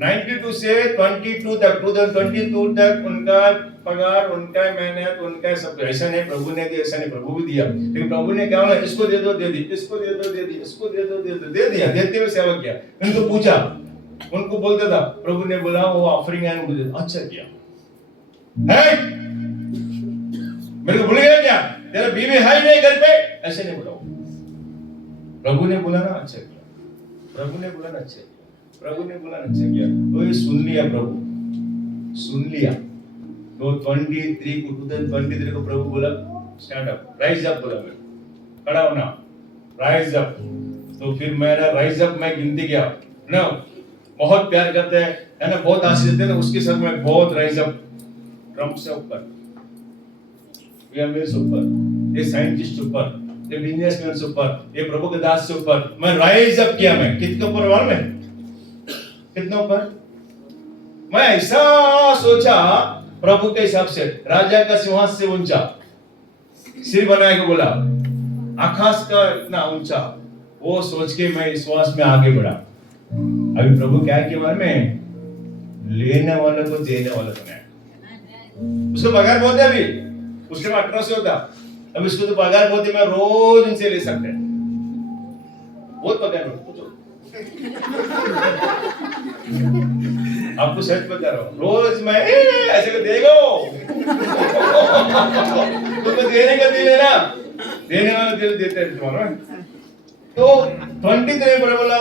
92 से 22 तक 2022 तक उनका पगार, उनका मेहनत, उनका सब ऐसा नहीं प्रभु ने दिया, ऐसा नहीं प्रभु भी दिया, लेकिन प्रभु ने क्या बोला, इसको दे दो दे दी, इसको दे दो दे दी, इसको दे दो दे दो, दे दिया, देते हुए सेवा किया। उनको पूछा, उनको बोलता था, प्रभु ने बोला वो ऑफरिंग है, मुझे अच्छा किया है, मेरे को भूल गया क्या, तेरा बीवी है नहीं घर पे, ऐसे नहीं बोला, प्रभु ने बोला ना अच्छा किया, प्रभु ने बोला ना अच्छा किया, प्रभु ने बोला ना अच्छा किया, तो ये सुन लिया, प्रभु सुन लिया। तो 2023 को प्रभु बोला स्टैंड अप, राइज अप, बोला मैं खड़ा होना, राइज अप। तो फिर मैंने राइज अप मैं गिनती किया ना, बहुत प्यार करते हैं है ना, बहुत आशीष देते हैं, उसके साथ में बहुत राइज अप, ट्रम्प से ऊपर, से ऊपर, ये साइंटिस्ट ऊपर, ये बिजनेसमैन से ऊपर, ये प्रभु के दास से ऊपर, मैं राइज अप किया। मैं कितने ऊपर वाल में, कितना ऊपर, मैं ऐसा सोचा प्रभु के हिसाब से, राजा का सिंहासन से ऊंचा सिर बनाए के बोला, आकाश का इतना ऊंचा, वो सोच के मैं विश्वास में आगे बढ़ा। अभी प्रभु क्या किया बारे में, लेने वाला को देने वाला बनाया। उसको पगार बहुत है, अभी उसके में 1800 होता, अब इसको तो पगार बहुत है, मैं रोज इनसे ले सकते हैं, बहुत पगार हो। आपको सच बता रहा हूँ, रोज मैं ऐसे को देगा तुमको देने का दिल है ना, देने वाला दिल देते हैं तुम्हारा। तो 23 पर बोला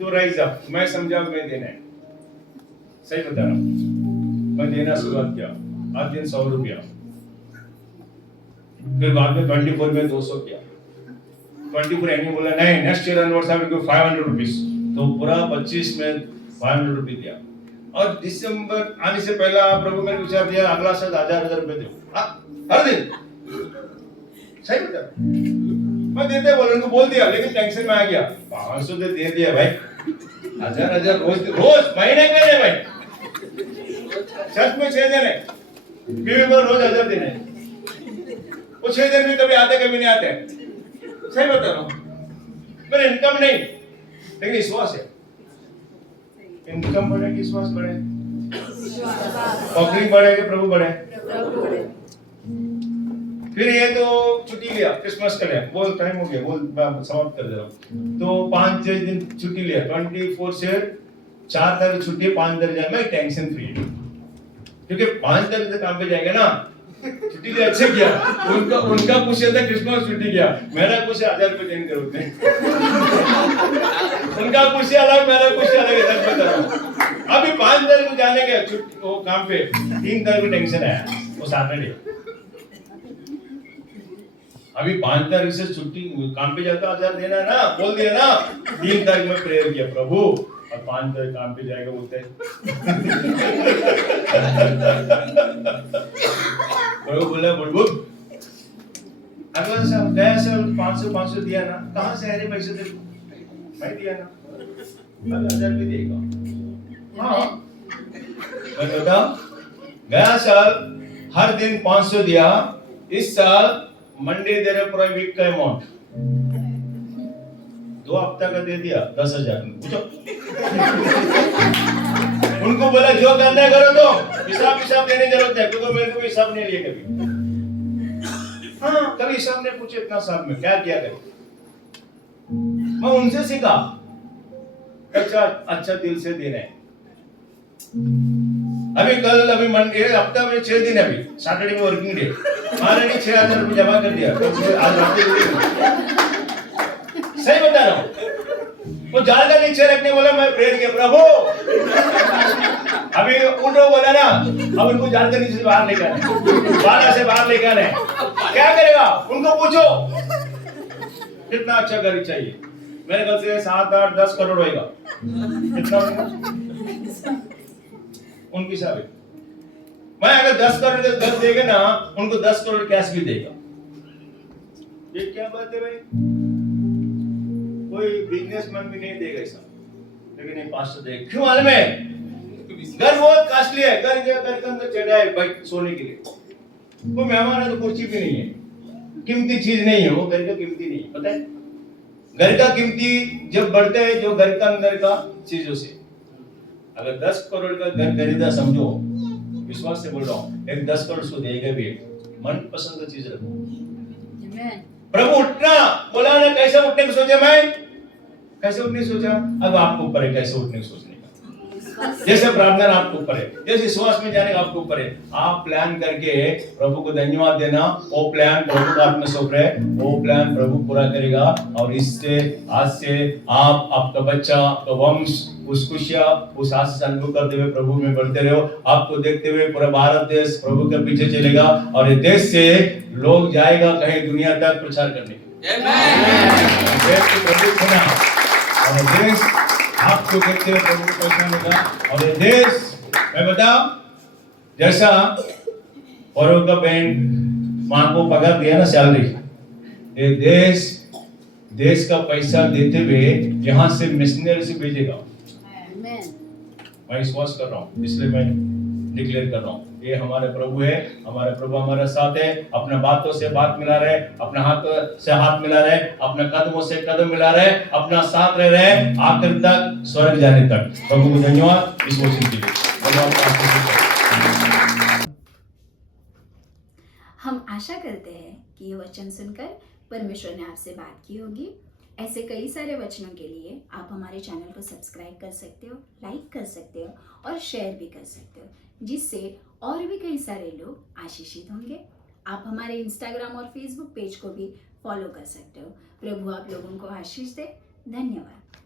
तो राइज अप, मैं समझा मैं देना है, सही बता रहा हूँ। मैं देना शुरुआत किया, आज दिन 100 रुपया, फिर बाद में 24 में 200 किया, 24 एंडिंग बोला नहीं, next year onwards I will give 500 rupees, तो पूरा 25 में 500 रुपये दिया। और दिसंबर आने से पहला प्रभु ने विचार दिया अगला साल 1000 रुपए दो हर दिन, सही बता, मैं देते बोल उनको बोल दिया, लेकिन टेंशन में आ गया, 500 दे दिया भाई, 1000 रोज महीने के लिए भाई, चर्च में 6 दिन है, टीवी पर रोज 1000 देने, वो 6 दिन में कभी आते कभी नहीं आते, सही बता रहा हूँ। मेरा इनकम नहीं, लेकिन विश्वास है, इनकम बढ़ेगी विश्वास बढ़े, पॉकेट बढ़ेगी प्रभु बढ़े। फिर ये तो छुट्टी लिया क्रिसमस का लिया, बोल टाइम हो गया, बोल मैं समाप्त कर दे रहा हूँ। तो 5-6 दिन छुट्टी लिया, 24 से 4 तारीख छुट्टी, 5 तारीख जाए, मैं टेंशन फ्री, क्योंकि 5 तारीख तक काम पे जाएंगे ना, छुट्टी लिया, अच्छा किया। उनका कुछ था क्रिसमस छुट्टी किया, मेरा कुछ 1000 रुपए देने जरूरत नहीं, उनका कुछ अलग मेरा कुछ अलग है, सच बता रहा हूं। अभी 5 तारीख को जाने के छुट्टी वो काम पे, 3 तारीख को टेंशन है, वो सैटरडे, अभी 5 तारीख से छुट्टी काम पे जाता 1000 देना है ना, बोल दिया ना, 3 तारीख में प्रेयर किया प्रभु, और 5 तारीख काम पे जाएगा बोलते हैं। प्रभु बोला बुलबुल अगला साल गया साल 500 दिया ना, कहाँ से अरे पैसे दे, मैं दिया ना, मैं 1000 भी देगा। हाँ मैं बताओ, गया साल हर दिन 500 दिया, इस साल मंडे दे रहे पूरा वीक का अमाउंट, 2 हफ्ता का दे दिया 10,000। पूछो उनको बोला जो करना है करो, तो हिसाब देने जरूरत है, क्योंकि मेरे को हिसाब नहीं लिए कभी, हाँ कभी हिसाब नहीं पूछे इतना साल में क्या किया करे, मैं उनसे सीखा, अच्छा दिल से देना है। अभी मंडे हफ्ता में 6 दिन, अभी सैटरडे में वर्किंग डे, ऑलरेडी 6000 रुपये जमा कर दिया, आज सही बता रहा हूँ। वो जाल का नीचे रखने बोला, मैं प्रेयर किया प्रभु, अभी उल्टो बोला ना, अब उनको जाल के नीचे से बाहर लेकर आए, बाला से बाहर लेकर आए, क्या करेगा उनको पूछो, कितना अच्छा घर चाहिए, मेरे ख्याल से 7-8-10 करोड़ होगा, कितना होगा उनकी साबित, मैं अगर 10 करोड़ का घर देगा ना, उनको 10 करोड़ कैश भी देगा। ये क्या बात है भाई, कोई बिजनेसमैन भी नहीं देगा ऐसा, लेकिन ये 500 देगा, क्यों मालूम है, घर बहुत कॉस्टली है, घर के अंदर जगह है भाई सोने के लिए, वो मेहमान है तो कुर्सी भी नहीं है, कीमती चीज नहीं है वो, घर का कीमती नहीं है, पता है, घर का कीमती जब बढ़ता है जो घर का अंदर का चीजों से। अगर 10 करोड़ का घर खरीदा, समझो विश्वास से बोल रहा हूँ, एक 10 करोड़ उसको देगा भी, मन पसंद का चीज रखो। प्रभु उठना बोला ना, कैसे उठने को सोचा, मैं कैसे उठने सोचा, अब आपको ऊपर है कैसे उठने को सोचने का, जैसे प्रार्थना आपको ऊपर है, जैसे विश्वास में जाने का आपको ऊपर है, आप प्लान करके प्रभु को धन्यवाद देना, वो प्लान प्रभु का आत्मा सौंप रहे, वो प्लान प्रभु पूरा करेगा, और इससे आज से आप, आपका बच्चा, आपका वंश उस खुशियां उस आशीष अनुभव करते हुए प्रभु में बढ़ते रहो। आपको देखते हुए पूरा भारत देश प्रभु के पीछे चलेगा, और ये देश से लोग जाएगा कहीं दुनिया तक प्रचार करने के लिए। देश के प्रभु सुना, और ये देश आपको देखते हुए प्रभु को पहचान होगा, और ये देश मैं बताऊं, जैसा फरोह का बहन मां को पगार दिया ना सैलरी, ये देश का पैसा देते हुए यहाँ से मिशनरी से भेजेगा। मैं विश्वास कर रहा हूँ, इसलिए मैं डिक्लेयर कर रहा हूँ, ये हमारे प्रभु है, हमारे प्रभु हमारे साथ है। अपने बातों से बात मिला रहे, अपने हाथ से हाथ मिला रहे, अपने कदमों से कदम मिला रहे, अपना साथ रह रहे आखिर तक, स्वर्ग जाने तक। प्रभु को धन्यवाद इस वचन के लिए। हम आशा करते हैं कि ये वचन सुनकर परमेश्वर ने आपसे बात की होगी। ऐसे कई सारे वचनों के लिए आप हमारे चैनल को सब्सक्राइब कर सकते हो, लाइक कर सकते हो और शेयर भी कर सकते हो, जिससे और भी कई सारे लोग आशीषित होंगे। आप हमारे इंस्टाग्राम और फेसबुक पेज को भी फॉलो कर सकते हो। प्रभु आप लोगों को आशीष दे। धन्यवाद।